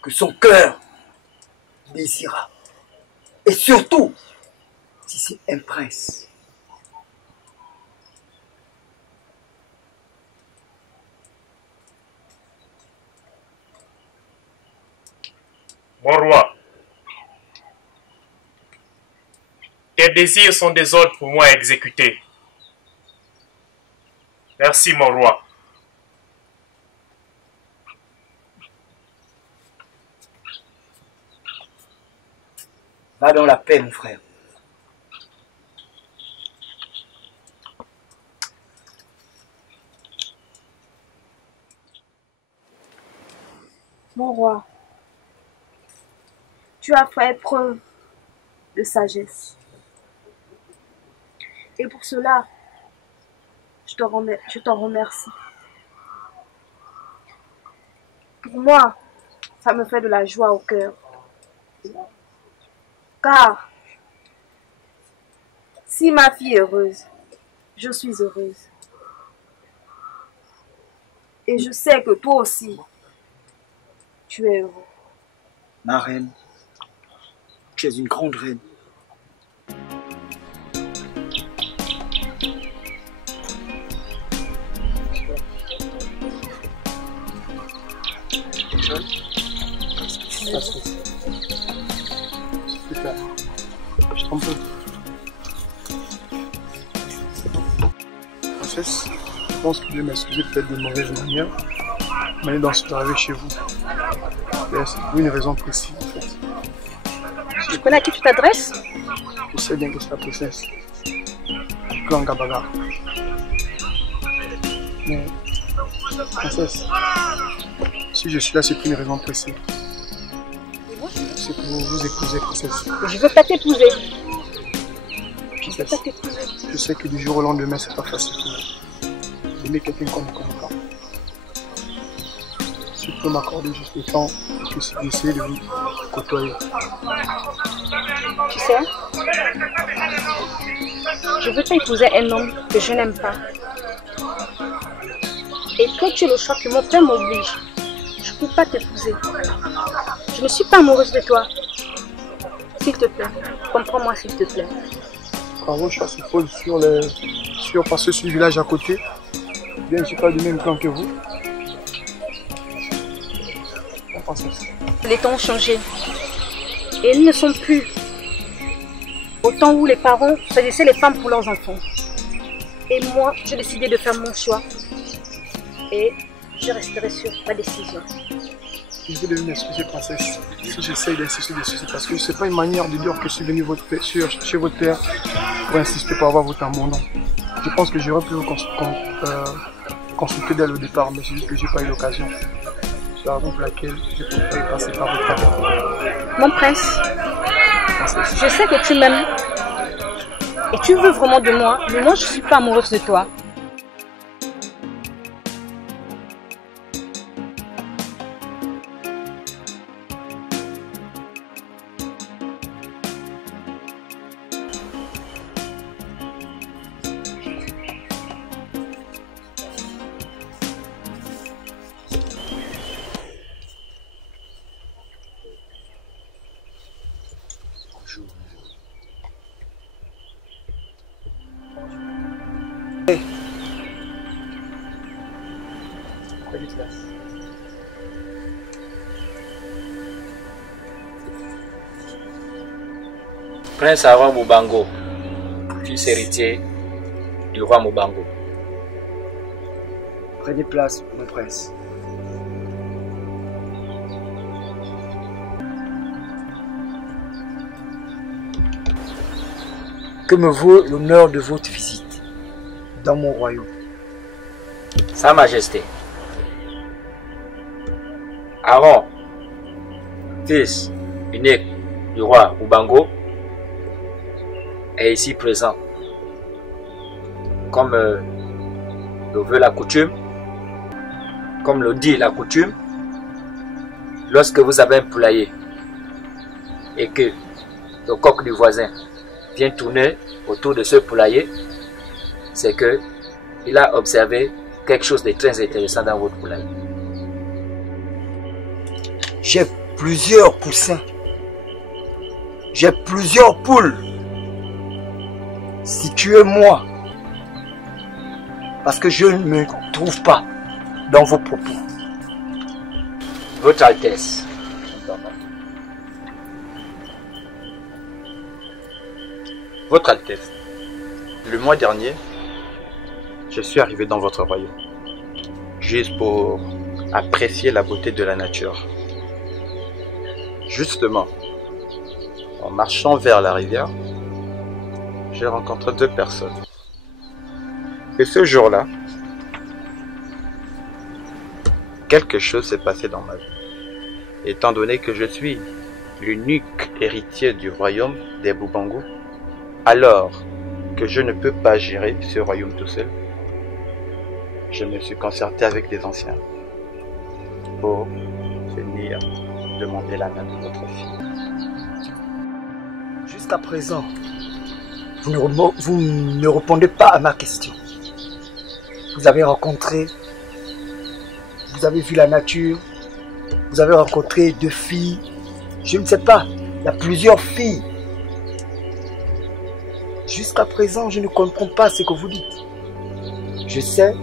que son cœur désira. Et surtout, si c'est un prince. Mon roi, tes désirs sont des ordres pour moi à exécuter. Merci, mon roi. Va dans la paix, mon frère. Mon roi, tu as fait preuve de sagesse. Et pour cela, je t'en remercie. Pour moi, ça me fait de la joie au cœur. Car si ma fille est heureuse, je suis heureuse. Et je sais que toi aussi, tu es heureux. Ma reine, tu es une grande reine. Super. Je t'en prie. Princesse, je pense que je vais m'excuser peut-être de mauvaise manière, mais dans ce arrivé chez vous. C'est pour une raison précise en fait. Tu connais à qui tu t'adresses? Je sais bien que c'est la princesse du clan Gabaga. Mais, princesse, si je suis là, c'est pour une raison précise. C'est pour vous épouser, princesse. Je veux pas t'épouser. Princesse, je sais que du jour au lendemain, c'est pas facile pour vous. D'aimer quelqu'un qu'on ne connaît pas. Si tu peux m'accorder juste le temps, je peux essayer de vous côtoyer. Tu sais, je veux pas épouser un homme que je n'aime pas. Et toi, tu es le choix que mon père m'oblige. Je ne peux pas t'épouser. Je ne suis pas amoureuse de toi. S'il te plaît, comprends-moi s'il te plaît. Quand vos choix se posent sur ce village à côté, bien je ne suis pas du même clan que vous. Les temps ont changé. Et ils ne sont plus au temps où les parents choisissaient les femmes pour leurs enfants. Et moi, j'ai décidé de faire mon choix. Et je resterai sur ma décision. Je vais devoir m'excuser, princesse, si j'essaye d'insister dessus, parce que c'est pas une manière de dire que je suis venu chez votre père pour insister pour avoir votre abandon. Je pense que j'aurais pu vous consulter dès le départ, mais c'est juste que j'ai pas eu l'occasion. C'est la raison pour laquelle j'ai préféré passer par votre père. Mon prince, je sais que tu m'aimes et tu veux vraiment de moi, mais moi je suis pas amoureuse de toi. Prince Awa Mubango, fils héritier du roi Mubango. Prenez place, mon prince. Que me vaut l'honneur de votre visite dans mon royaume? Sa Majesté, Aaron, fils unique du roi Mubango, est ici présent. Comme le veut la coutume, comme le dit la coutume, lorsque vous avez un poulailler et que le coq du voisin vient tourner autour de ce poulailler, c'est que il a observé quelque chose de très intéressant dans votre poulailler. J'ai plusieurs poussins. J'ai plusieurs poules. Si tu es moi, parce que je ne me trouve pas dans vos propos. Votre Altesse. Votre Altesse, le mois dernier, je suis arrivé dans votre royaume, juste pour apprécier la beauté de la nature. Justement, en marchant vers la rivière, j'ai rencontré deux personnes. Et ce jour-là, quelque chose s'est passé dans ma vie. Étant donné que je suis l'unique héritier du royaume des Boubango, alors que je ne peux pas gérer ce royaume tout seul, je me suis concerté avec les anciens pour venir demander la main de votre fille. Jusqu'à présent, vous ne répondez pas à ma question. Vous avez rencontré, vous avez vu la nature, vous avez rencontré deux filles, je ne sais pas, il y a plusieurs filles. Jusqu'à présent, je ne comprends pas ce que vous dites. Je sais,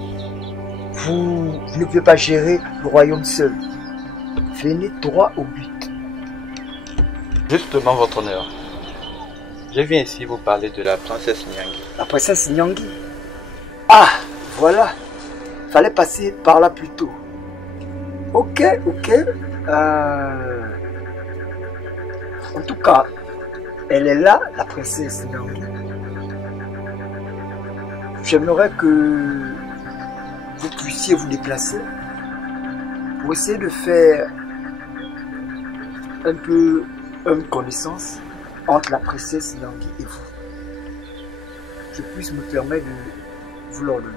vous ne pouvez pas gérer le royaume seul. Venez droit au but. Justement, votre honneur, je viens ici vous parler de la princesse Nyangi. La princesse Nyangi? Ah, voilà. Fallait passer par là plus tôt. Ok. En tout cas, elle est là, la princesse Nyangi. J'aimerais que vous puissiez vous déplacer pour essayer de faire un peu une connaissance entre la princesse Nyangi et vous. Je puisse me permettre de vous l'ordonner.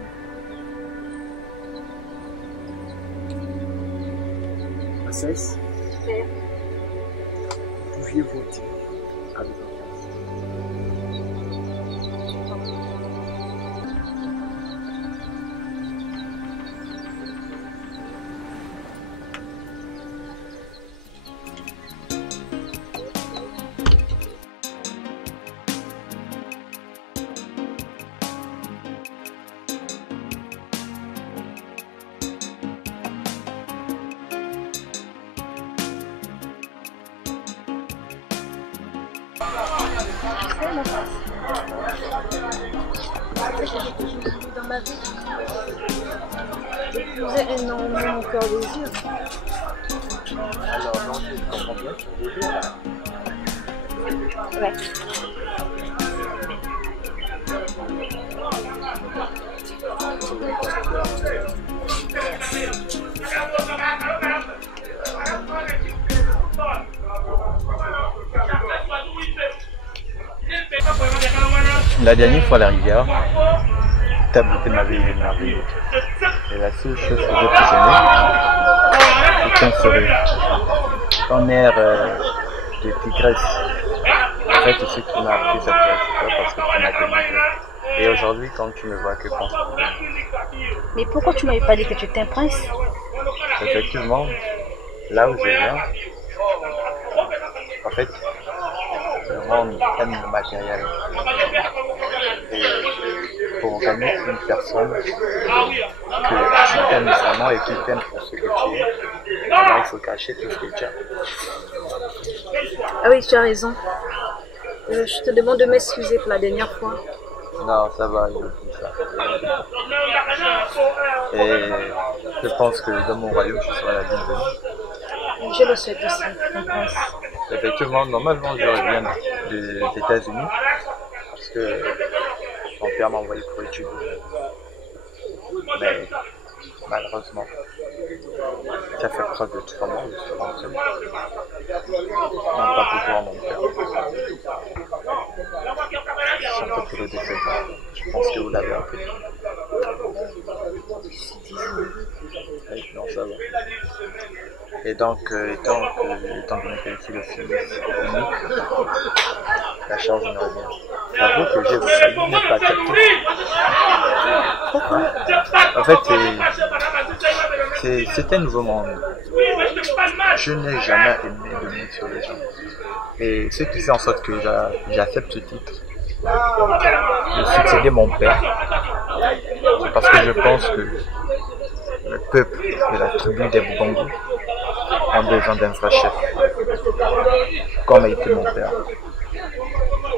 Princesse, pouviez-vous dire avec votre Dans ma vie, j'épousais énormément mon cœur désir. Alors, non, je comprends bien, tu veux dire. Ouais. La dernière fois à la rivière, ta beauté m'avait émerveillé. Et la seule chose que je peux aimer, c'est ton sourire, ton air de tigresse. En fait, c'est ce qui m'a appris cette place, parce que tu m'as délivré. Et aujourd'hui, quand tu me vois, que penses-tu? Mais pourquoi tu m'avais pas dit que tu étais un prince? Effectivement, là où je viens, en fait, le monde aime le matériel. Et pour gagner une personne que tu aimes vraiment et qui t'aime pour ce que tu es, alors il faut cacher tout ce que tu as. Ah oui, tu as raison. Je te demande de m'excuser pour la dernière fois. Non, ça va, je oublie ça. Et je pense que dans mon royaume, je serai la bienvenue. Je le souhaite aussi, mon prince. Effectivement, normalement, je reviens des États-Unis parce que mon père m'a envoyé pour étudier. Mais malheureusement, ça fait près de 3 mois, je suis rentré. Non, pas pour voir mon père. Je suis un peu pour le décès. Je pense que vous l'avez appris. Non, ça va. Et donc, étant donné que je suis le fils unique, la charge me revient. J'avoue que j'ai failli ne pas capter. En fait, c'est un nouveau monde. Je n'ai jamais aimé donner sur les gens. Et ce qui fait en sorte que j'accepte ce titre de succéder mon père, c'est parce que je pense que le peuple de la tribu des Boubango ont besoin d'un vrai chef, comme a été mon père.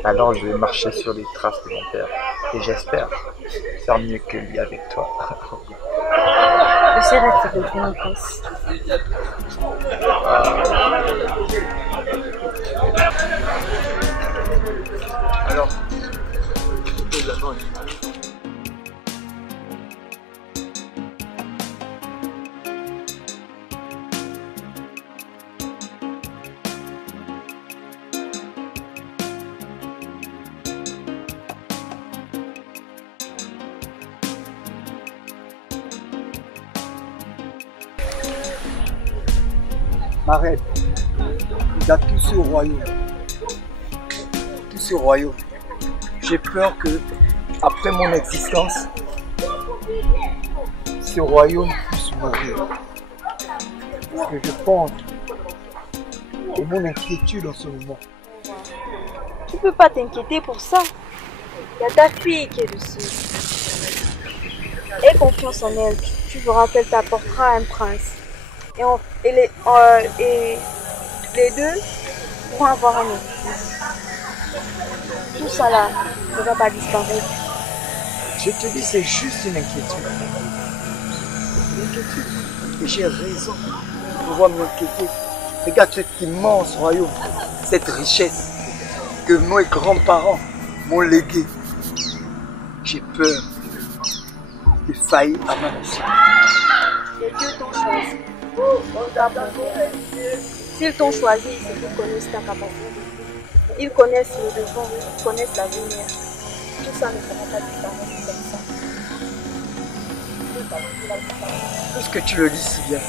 Alors je vais marcher sur les traces de mon père et j'espère faire mieux que lui avec toi. Je sais que tu fais en France. Alors, ma reine, il a tout ce royaume. Tout ce royaume. J'ai peur que, après mon existence, ce royaume puisse mourir. Parce que je pense, et mon inquiétude en ce moment. Tu peux pas t'inquiéter pour ça. Il y a ta fille qui est dessus. Aie confiance en elle. Tu verras qu'elle t'apportera un prince. Et les deux pourront avoir un enfant. Tout ça là ne va pas disparaître. Je te dis, c'est juste une inquiétude. Une inquiétude. Et j'ai raison de pouvoir m'inquiéter. Regarde cet immense royaume, cette richesse que mes grands-parents m'ont léguée. J'ai peur de faillir à ma mission. Les dieux t'ont choisi. S'ils t'ont choisi, c'est qu'ils connaissent ta capacité. Ils connaissent le devant, ils connaissent l'avenir. Tout ça ne fera pas disparaître comme ça. Puisque tu le dis si bien,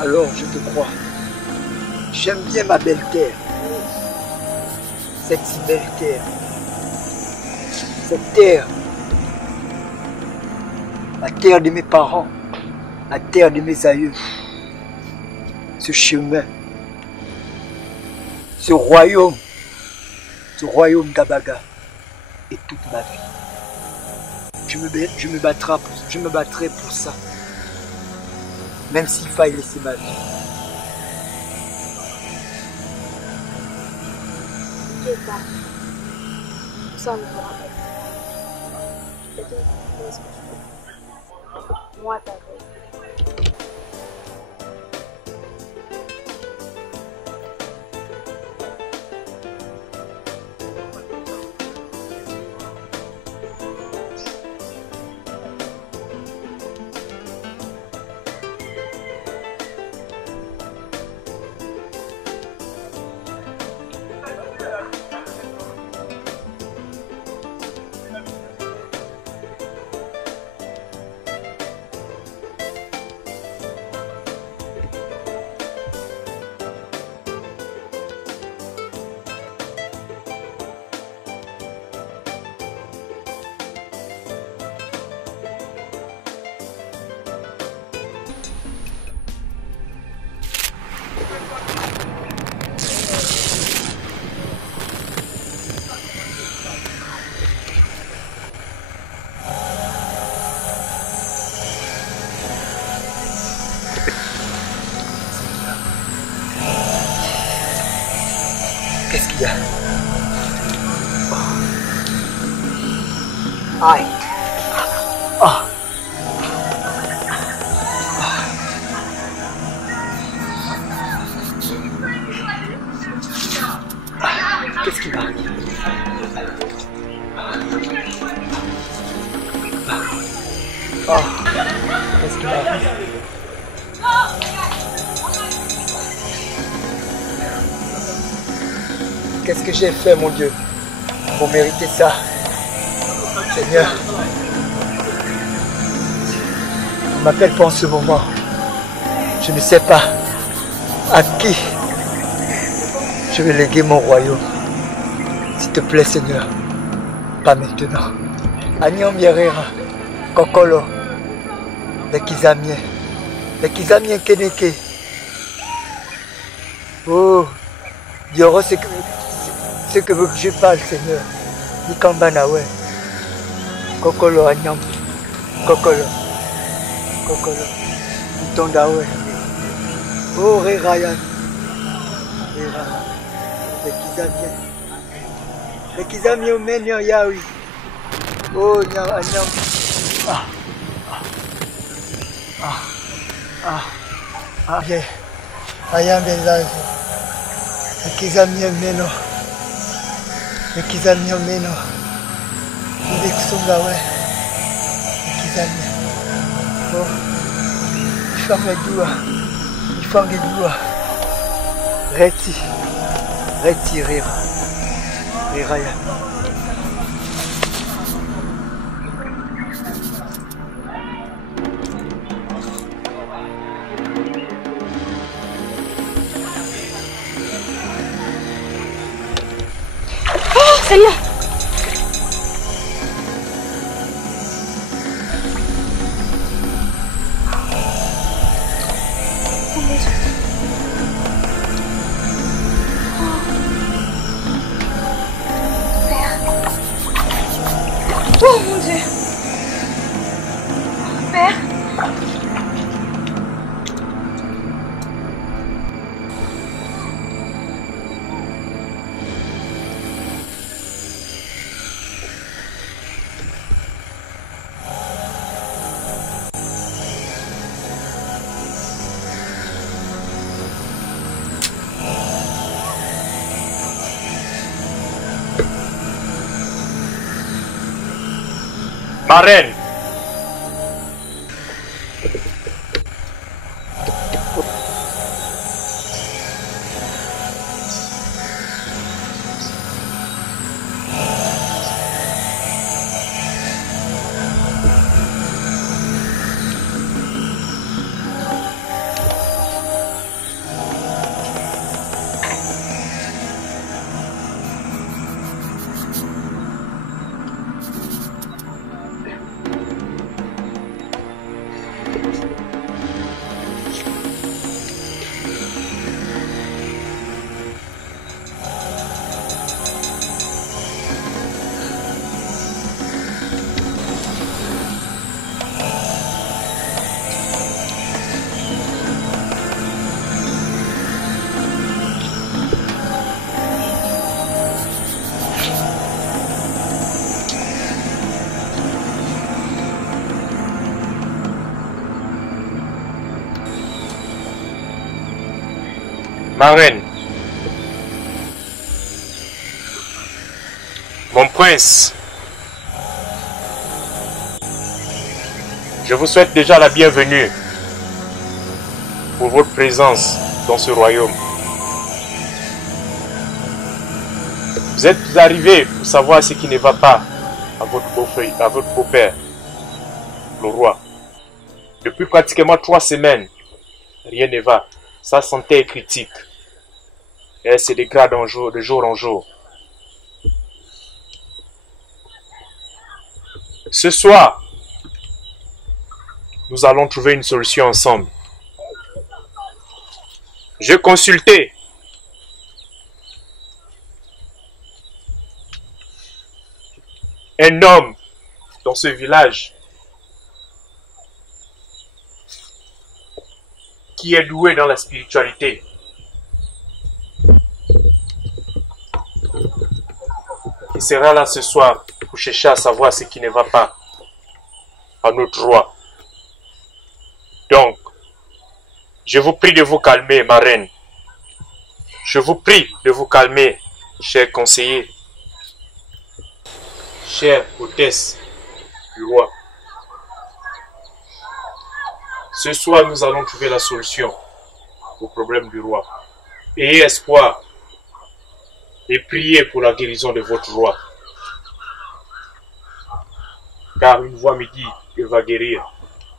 alors je te crois. J'aime bien ma belle terre. Cette si belle terre. Cette terre. La terre de mes parents. La terre de mes aïeux. Ce chemin. Ce royaume d'Abaga et toute ma vie. Je me battrai pour ça. Même s'il faille laisser ma vie. T'inquiète pas. Ça ne fera pas. Je te dis ce que tu veux. Moi, ta veille. Qu'est-ce qu'il y a? Aïe. Ah. Qu'est-ce qui m'arrive? Ah. Qu'est-ce qui m'arrive? Qu'est-ce que j'ai fait, mon Dieu, pour mériter ça? Seigneur, ne m'appelle pas en ce moment. Je ne sais pas à qui je vais léguer mon royaume. S'il te plaît, Seigneur, pas maintenant. Agnon Mierera, Kokolo, les Kizamiens, Les Kizami Keneke. Oh, Dioro, c'est que je parle, Seigneur. Nikambana, ouais. Kokolo, Anyam. Kokolo. Kokolo. Itonda, ouais. Oh, Rerayan. Rerayan. Les Kizami. Les Kizami, Omenyo, Yawi. Oh, Anyam. Bien. Ayam Benzazo. Les Kizami, Meno. Les Kizami, Meno. Les Kizunga, ouais. Les Kizami. Oh. Il faut me doua. Il faut me doua. Reti. Reti, Rira. Riraya. Celle-là. Oh mon Dieu. Père. Marraine, Marraine, mon prince, je vous souhaite déjà la bienvenue pour votre présence dans ce royaume. Vous êtes arrivé pour savoir ce qui ne va pas à votre beau-père, le roi. Depuis pratiquement 3 semaines, rien ne va. Sa santé est critique. Et elle se dégrade de jour en jour. Ce soir, nous allons trouver une solution ensemble. J'ai consulté un homme dans ce village qui est doué dans la spiritualité. Il sera là ce soir pour chercher à savoir ce qui ne va pas à notre roi. Donc, je vous prie de vous calmer, ma reine. Je vous prie de vous calmer, chers conseillers, chère hôtesse du roi. Ce soir, nous allons trouver la solution au problème du roi. Ayez espoir et priez pour la guérison de votre roi. Car une voix me dit qu'il va guérir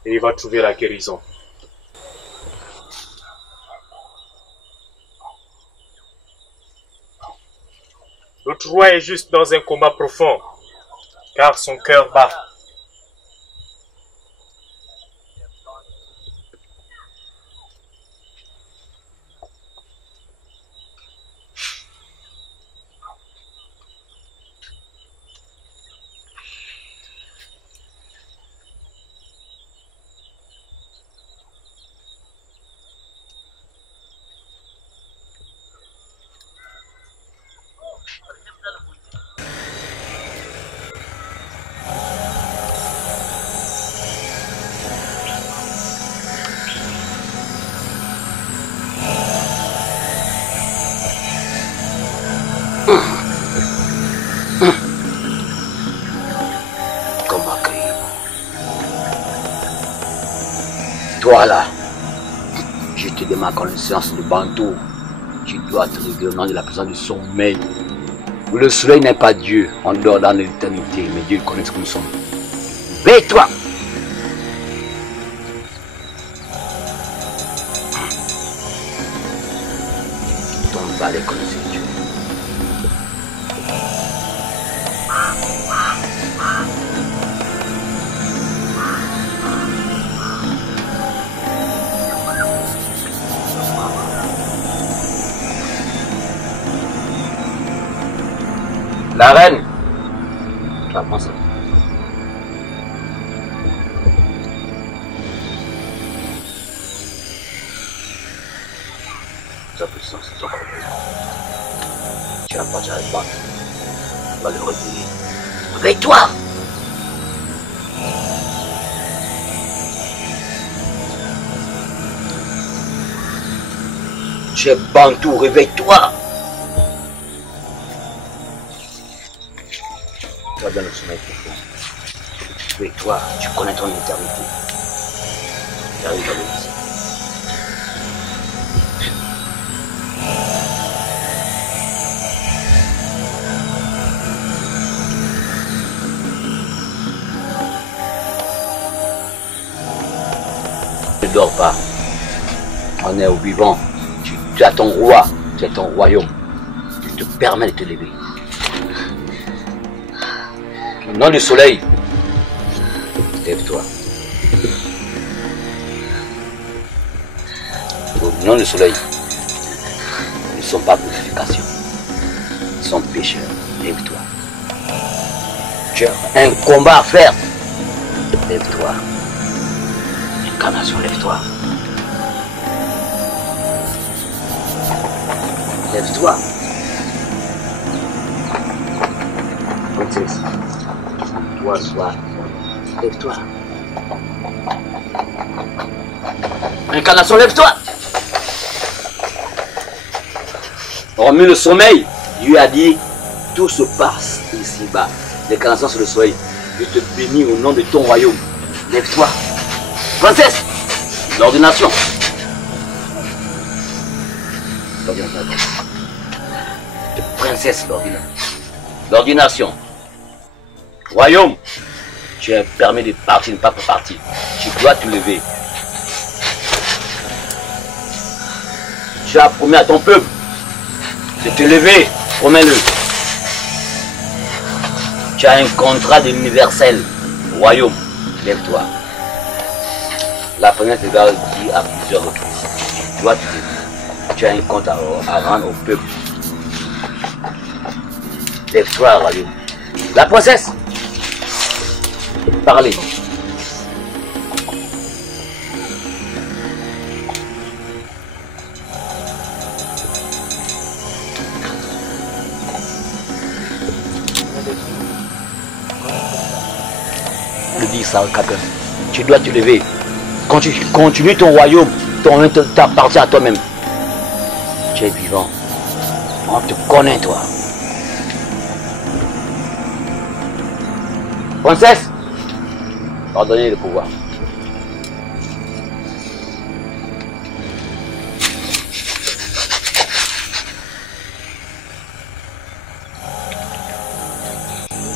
et il va trouver la guérison. Notre roi est juste dans un coma profond, car son cœur bat. qu'on m'accueille. Toi là, je te demande connaissance de Bantou. Tu dois te réveiller au nom de la présence du sommeil. Où le soleil n'est pas Dieu, on dort dans l'éternité, mais Dieu connaît ce que nous sommes. Veille-toi! Ton balai connaissait Dieu. La reine, tu vas prendre ça. Ta puissance, c'est ton problème. Tu vas pas, tu n'arrives pas. Tu vas le réveiller. Réveille-toi! Tu es Bantou, réveille-toi! Tu vas dans le sommeil profond. Réveille-toi, tu connais ton éternité. Tu arrives à l'Élysée. Ne dors pas. On est au vivant. Tu as ton roi, tu as ton royaume. Je te permets de te lever. Au nom du soleil, lève-toi. Au nom du soleil, ils ne sont pas purification. Ils sont pécheurs. Lève-toi. Tu as un combat à faire. Lève-toi. Incarnation, lève-toi. Lève-toi. Princesse, toi, sois. Lève-toi. Incarnation, lève-toi. Hormis le sommeil, Dieu a dit, tout se passe ici-bas. L'incarnation sur le soleil. Je te bénis au nom de ton royaume. Lève-toi. Princesse, l'ordination. Princesse, l'ordination. Royaume, tu es permis de partir, ne pas partir. Tu dois te lever. Tu as promis à ton peuple de te lever, promets-le. Tu as un contrat de l'universel. Royaume, lève-toi. La princesse te va dire à plusieurs reprises. Tu dois te lever. Tu as un compte à rendre au peuple. Lève-toi, royaume. La princesse, parlez. Le dire ça, quelqu'un. Tu dois te lever. Quand tu continues ton royaume, ton royaume t'appartient à toi-même. Tu es vivant. On te connaît, toi. Princesse, pardonnez le pouvoir.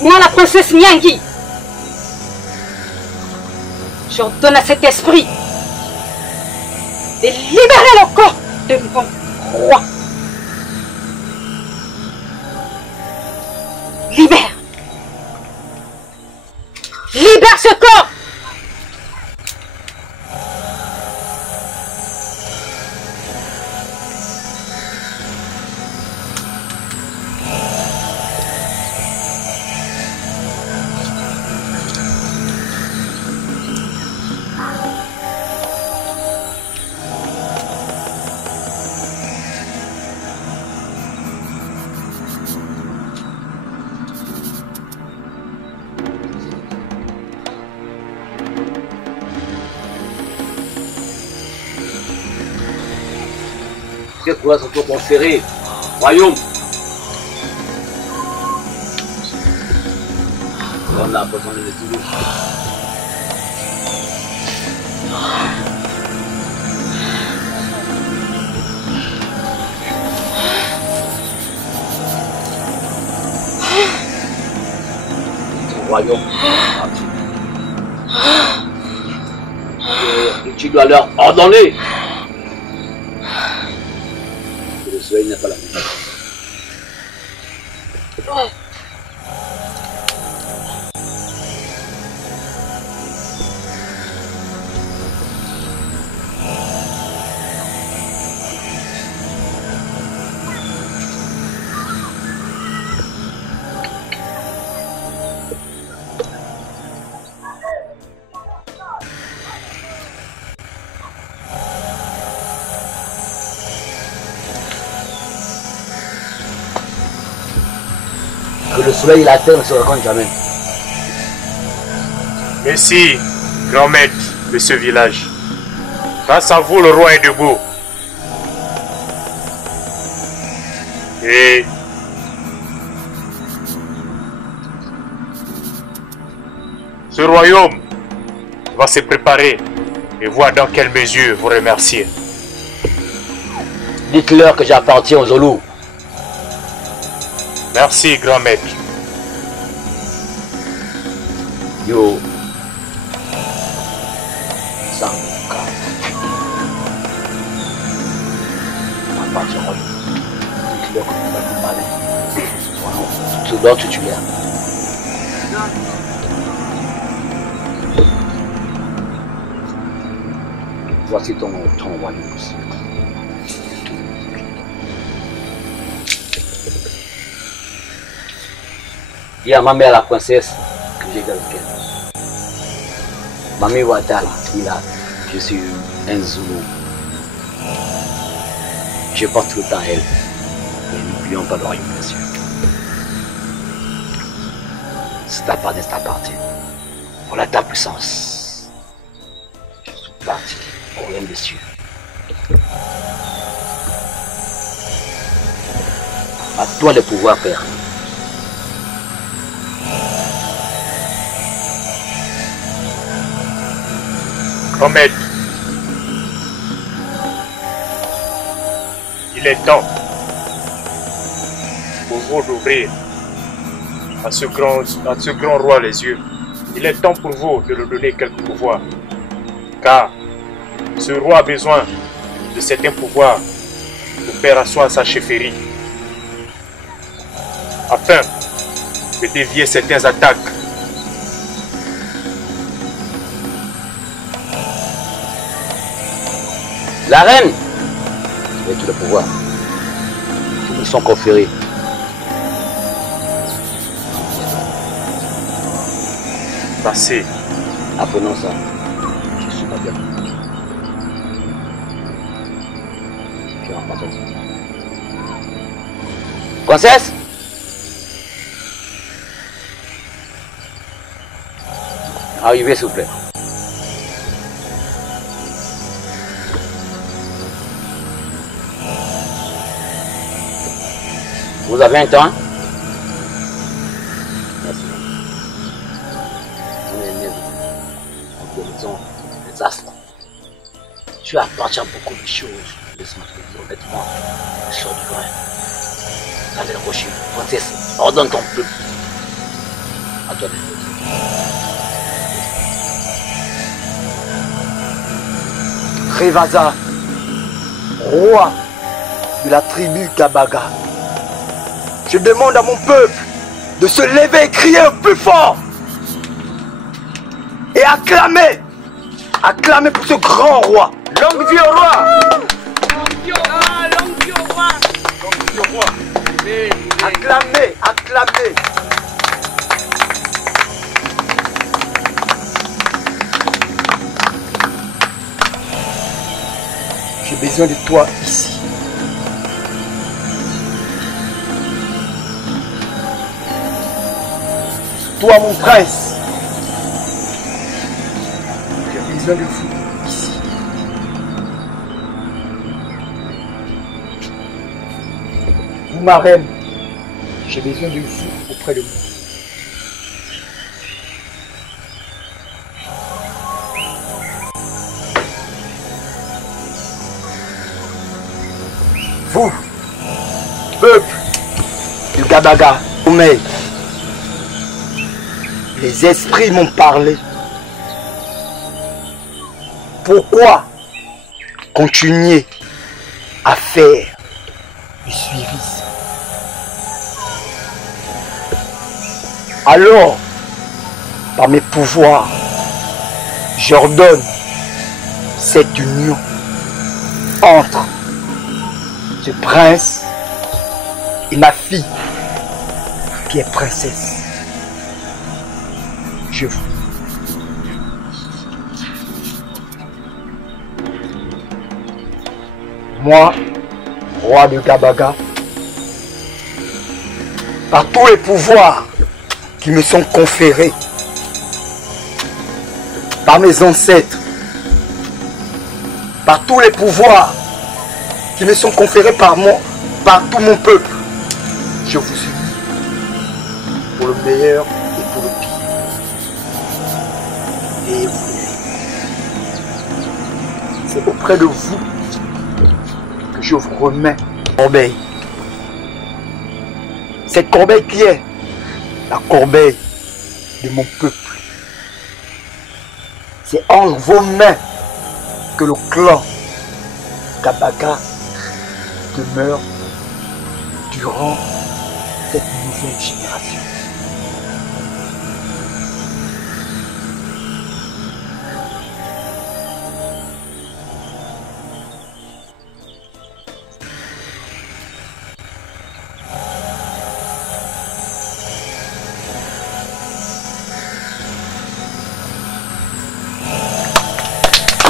Moi, la princesse Nyangi, j'ordonne à cet esprit de libérer le corps de mon roi. Libère. Libère ce corps. Quel pouvoir sont conférés, royaume. on a besoin de les aider. Ton royaume. Et tu dois leur ordonner que le soleil n'est pas la même. Que le soleil et la terre ne se rencontrent jamais. Merci, grand maître de ce village. Grâce à vous, le roi est debout. Et ce royaume va se préparer et voir dans quelle mesure vous remercier. Dites-leur que j'appartiens aux Zoulous. Merci, grand maître. Yo. Sanka. Appartient au royaume. Dites-leur que nous allons parler. Tout l'autre, tu viens. Voici ton royaume aussi. Dis à ma mère, la princesse, que j'ai avec elle. Mamie Watala, je suis un Zoulou. Je porte tout le temps à elle. Et n'oublions pas le royaume, bien sûr. C'est ta part, c'est ta partie. Voilà ta puissance. Je suis parti au royaume des cieux. À toi le pouvoir, Père. Grand maître, il est temps pour vous d'ouvrir à ce grand roi les yeux. Il est temps pour vous de lui donner quelques pouvoirs. Car ce roi a besoin de certains pouvoirs pour faire asseoir sa chefferie. Afin de dévier certaines attaques. La reine et tout le pouvoir qui nous sont conférés. Passez. Apprenons ça. Je suis pas bien. Je rentre pas. Princesse? Arrivez, s'il vous plaît. Vous avez un temps? Merci. Les astres. Tu appartiens à beaucoup de choses. Laisse-moi te dire honnêtement. Je sors du loin. Allez, le rocher. Princesse, ordonne ton peuple. À toi de le dire. Revaza, roi de la tribu Kabaga. Je demande à mon peuple de se lever et crier plus fort et acclamer pour ce grand roi. Longue vie au roi. Longue vie au roi, longue vie au roi. Longue vie au roi. Acclamez. J'ai besoin de toi ici. Toi, mon prince, j'ai besoin de vous ici. Vous, ma reine, j'ai besoin de vous auprès de moi. Vous, peuple du Gabaga, mais les esprits m'ont parlé. Pourquoi continuer à faire du suivisme? Alors, par mes pouvoirs, j'ordonne cette union entre ce prince et ma fille qui est princesse. Je vous. Moi, roi de Gabaga, par tous les pouvoirs qui me sont conférés par mes ancêtres, par tous les pouvoirs qui me sont conférés par tout mon peuple, je vous suis pour le meilleur et pour le pire. Et vous, c'est auprès de vous que je vous remets corbeille. Cette corbeille qui est la corbeille de mon peuple. C'est entre vos mains que le clan Gabaga demeure durant cette nouvelle génération.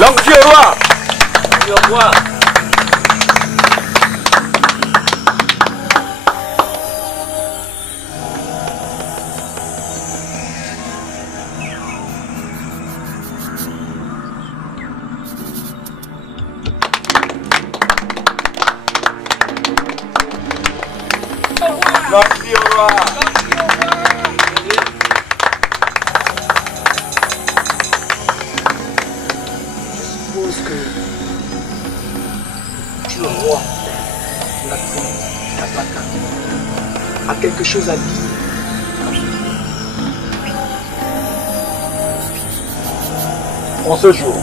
Longue vie au roi! Longue vie au roi! Longue vie au roi! Le roi de la tribu Gabaga a quelque chose à dire. En ce jour,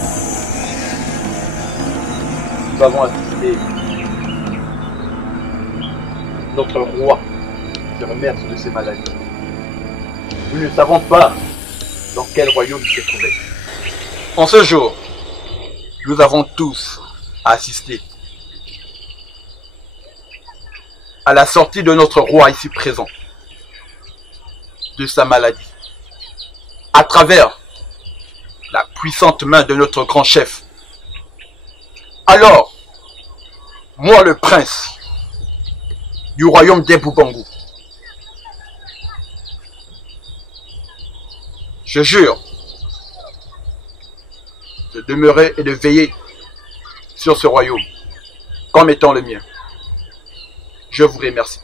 nous avons assisté notre roi se remettre de ses maladies. Nous ne savons pas dans quel royaume il se trouvait. En ce jour, nous avons tous assisté à la sortie de notre roi ici présent, de sa maladie, à travers la puissante main de notre grand chef. Alors, moi le prince du royaume des Boubangu, je jure de demeurer et de veiller sur ce royaume comme étant le mien. Je vous remercie.